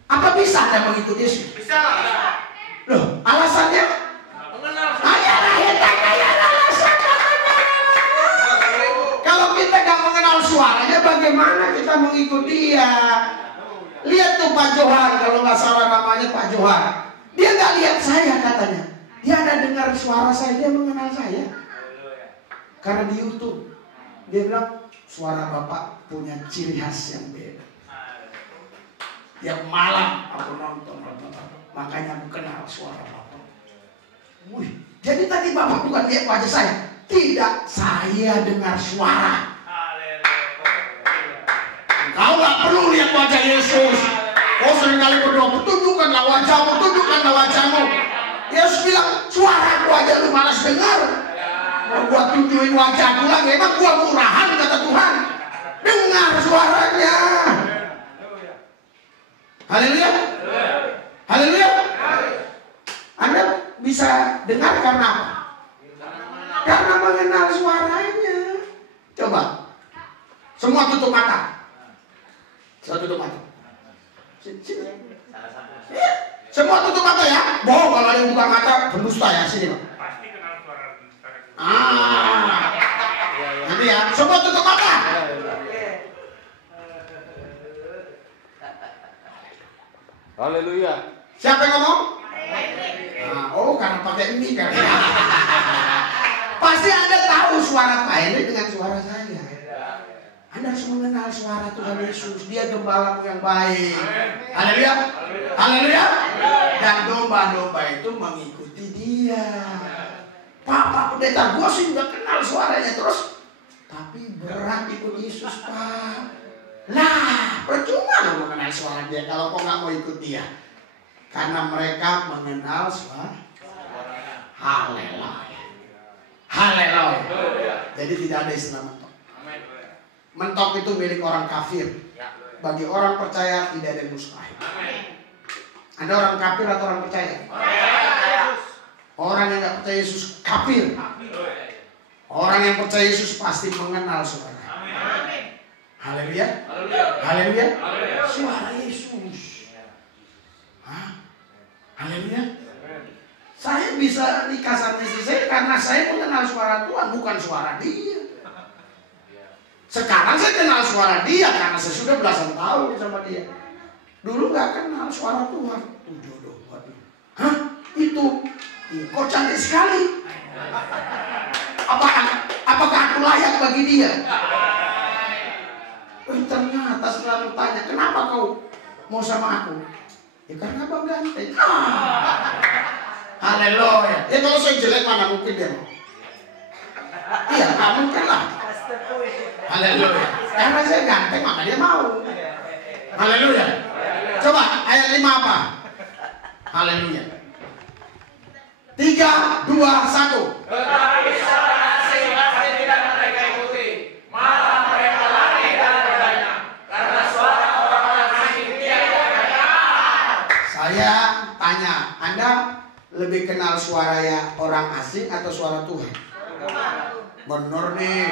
Apa bisa Anda mengikuti Yesus? Bisa. Loh, alasannya? Mengenal suaranya. Kalau kita nggak mengenal suaranya, bagaimana kita mengikuti dia? Lihat tuh Pak Johan, kalau nggak salah namanya Pak Johan. Dia nggak lihat saya katanya. Dia ada dengar suara saya, dia mengenal saya. Karena di YouTube, dia bilang suara Bapak punya ciri khas yang beda. Tiap malam aku nonton, makanya aku kenal suara Bapak. Wih, jadi tadi Bapak bukan lihat wajah saya. Tidak, saya dengar suara. Kau nggak perlu lihat wajah Yesus. Oh, seringkali berdoa, tunjukkanlah wajahmu, tunjukkanlah wajahmu. Yesus bilang, suaraku aja lu malas dengar. Mau gua tunjukin wajahku lagi, emang gua murahan kata Tuhan. Dengar suaranya. Haleluya. Haleluya. Anda bisa dengar karena apa? Karena mengenal suaranya. Coba. Semua tutup mata. Saya tutup mata. Semua tutup mata ya. Bohong kalau ada yang buka mata, pendusta ya. Sini Pak. Pasti kenal suara. Nanti ya. Semua tutup mata. Haleluya. Siapa yang ngomong? Oh, karena pakai ini kan. Pasti Anda tahu suara Pak Henry dengan suara saya. Anda harus mengenal suara Tuhan Yesus. Dia gembalamu yang baik. Haleluya. Haleluya. Dan domba-domba itu mengikuti dia. Pak pendeta, gua sih udah kenal suaranya terus. Tapi berat ikut Yesus, Pak. Lah, percuma lo mengenal suara dia kalau kau nggak mau ikut dia. Karena mereka mengenal suara. Haleluya. Haleluya. Jadi tidak ada istilah mentok. Mentok itu milik orang kafir. Bagi orang percaya tidak ada yang mustahil. Ada orang kafir atau orang percaya? Orang yang tidak percaya Yesus kafir. Orang yang percaya Yesus pasti mengenal saudara. Haleluya. Haleluya. Suara Yesus. Haleluya. Saya bisa nikah sama istri saya karena saya mengenal suara Tuhan, bukan suara dia. Sekarang saya kenal suara dia karena saya sudah belasan tahun sama dia. Dulu nggak kenal suara Tuhan. Jodoh, waduh. Hah? Itu kok cantik sekali. Apakah aku layak bagi dia? Ternyata setelah bertanya, kenapa kau mau sama aku? Ya karena abang ganteng. Haleluya. Ya kalau saya jelek mana mungkin dia mau? Iya, nggak mungkin lah. Haleluya. Karena saya ganteng maka dia mau. Haleluya. Coba ayat 5 apa? Haleluya. 3, 2, 1. Tetapi seorang asing pasti tidak mereka ikuti, malah mereka lari daripadanya, karena suara orang-orang asing tiada kaya. Saya tanya, Anda lebih kenal suara ya orang asing atau suara Tuhan? Bener nih.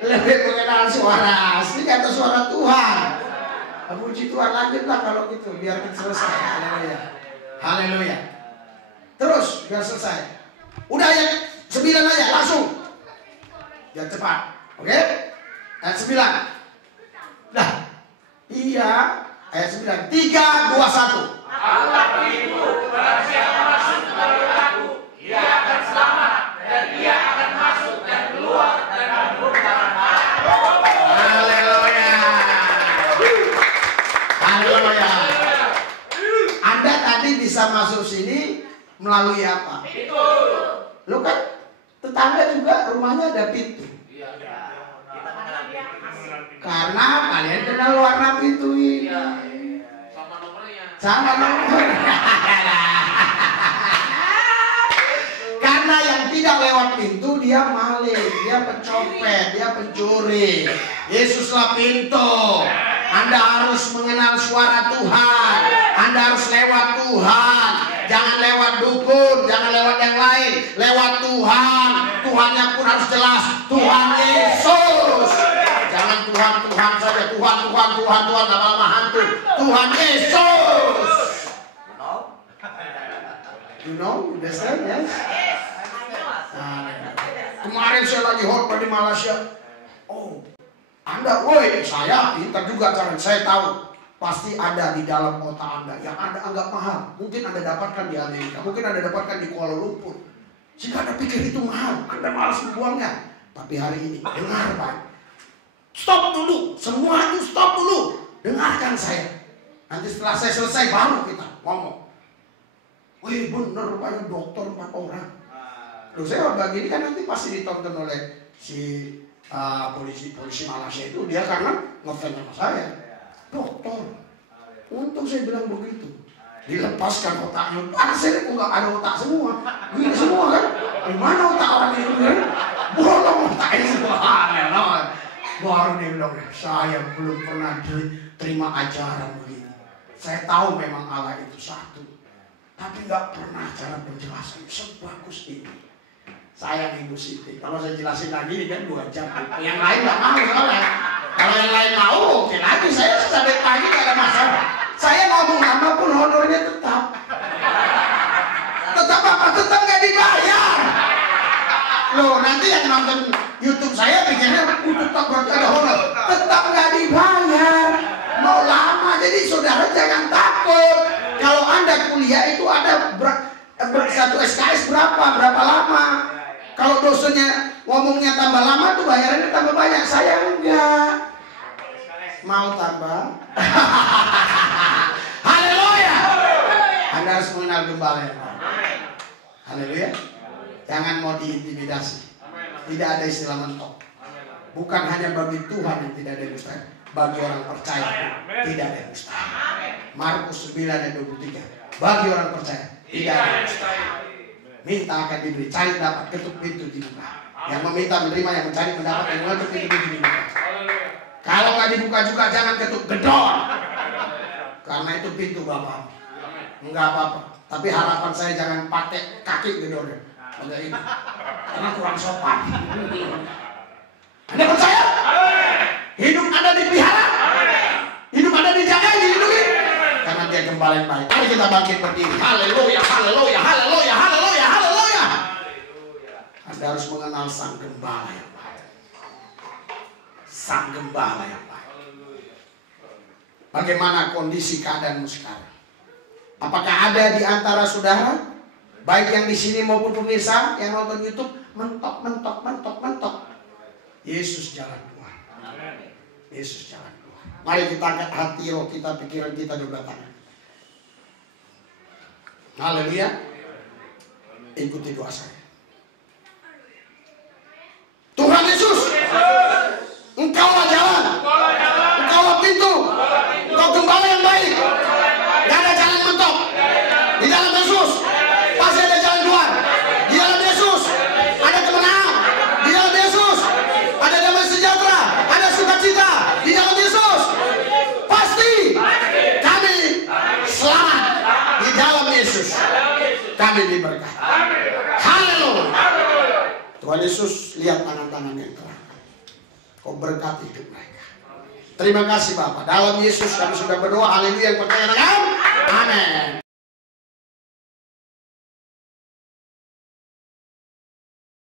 Lebih mengenal suara asing atau suara Tuhan? Puji Tuhan, lanjutlah kalau gitu biar kita selesai. Haleluya. Haleluya. Terus biar selesai. Udah ayat 9 aja langsung. Biar cepat. Oke? Ayat 9. Nah, iya. Ayat 9. 3, 2, 1. Tetapi itu, barang siapa masuk melalui aku, ia akan selamat, dan ia akan masuk dan keluar dan berbukan. Haleluya. Haleluya. Anda tadi bisa masuk sini melalui apa? Itu. Lo kan tetangga juga rumahnya ada pintu. Karena kalian kenal warna pintu ini. Sama nomornya. Sama nomor. Karena yang tidak lewat pintu dia maling, dia pencopet, dia pencuri. Yesuslah pintu. Anda harus mengenal suara Tuhan. Anda harus lewat Tuhan. Jangan lewat dukun, jangan lewat yang lain. Lewat Tuhan. Tuhannya pun harus jelas. Tuhan Yesus. Jangan Tuhan saja. Tuhan lama-lama hantu. Tuhan Yesus. You know? Understand? Yes? Kemarin saya lagi khotbah di Malaysia. Oh, Anda, woi, saya pintar juga cara. Saya tahu pasti ada di dalam otak Anda yang Anda anggap mahal. Mungkin Anda dapatkan di Amerika, mungkin Anda dapatkan di Kuala Lumpur. Jika Anda pikir itu mahal, Anda malas membuangnya. Tapi hari ini, dengar Pak. Stop dulu, semua itu stop dulu. Dengarkan saya. Nanti setelah saya selesai baru kita ngomong. Wih bener banyak dokter 4 orang. Loh saya bagi ini kan nanti pasti ditonton oleh si polisi Malaysia itu. Dia karena ngefans sama saya. Dokter, untung saya bilang begitu. Dilepaskan otaknya. Saya kok gak ada otak semua. Gini semua kan. Gimana otak orang itu kan? Bolong otaknya semua. Baru dia bilang, saya belum pernah terima ajaran begini. Saya tahu memang Allah itu satu. Tapi nggak pernah cara penjelasan sebagus ini. Sayang Ibu Siti, kalau saya jelasin lagi ini kan 2 jam. Yang lain nggak mau soalnya. Kalau yang lain mau, oke lagi. Saya sampai pagi nggak ada masalah. Saya ngomong lama pun honornya tetap. Tetap apa? Tetap nggak dibayar. Loh, nanti yang nonton YouTube saya pikirnya tetap berarti ada honor. Tetap nggak dibayar. Mau lama, jadi saudara jangan takut. Kalau Anda kuliah itu ada satu SKS berapa lama. Kalau dosennya ngomongnya tambah lama tuh bayarannya tambah banyak. Saya enggak mau tambah. Haleluya. Anda harus mengenal gembala. Haleluya. Jangan mau diintimidasi. Tidak ada istilah mentok. Bukan hanya bagi Tuhan yang tidak ada yang mustahil. Bagi orang percaya tidak ada yang mustahil. Markus 9 ayat 23. Bagi orang percaya tidak ada mustahil. Minta akan diberi, cari dapat, ketuk pintu dibuka. Yang meminta menerima, yang mencari mendapat, yang mengetuk pintu dibuka. Kalau nggak dibuka juga jangan ketuk gedor. Karena itu pintu Bapak. Enggak apa-apa. Tapi harapan saya jangan pakai kaki gedornya. Pakai ini. Karena kurang sopan. Anda percaya? Hidup Anda dipelihara. Hidup Anda dijaga, dilindungi. Karena dia gembala yang baik. Mari kita bangkit berdiri. Haleluya, haleluya, haleluya, haleluya, haleluya. Anda harus mengenal sang gembala yang baik. Sang gembala yang baik. Bagaimana kondisi keadaanmu sekarang? Apakah ada di antara saudara, baik yang di sini maupun pemirsa yang nonton YouTube, mentok. Yesus jalan Tuhan. Yesus jalan Tuhan. Mari kita angkat hati, roh kita, pikiran kita di tangan. Haleluya. Ikuti doa saya. Tuhan Yesus, Engkaulah jalan, Engkaulah pintu, Engkau gembala yang baik. Gak ada jalan mentok. Di dalam Yesus pasti ada jalan keluar. Di dalam Yesus ada kemenangan. Di dalam Yesus ada damai sejahtera, ada sukacita. Di dalam Yesus pasti kami selamat. Di dalam Yesus kami diberkati. Haleluya. Tuhan Yesus, lihat tangan-tangan yang terangkat. Kau berkati hidup mereka. Terima kasih Bapak. Dalam Yesus kami sudah berdoa. Haleluya. Yang percaya dengan amin.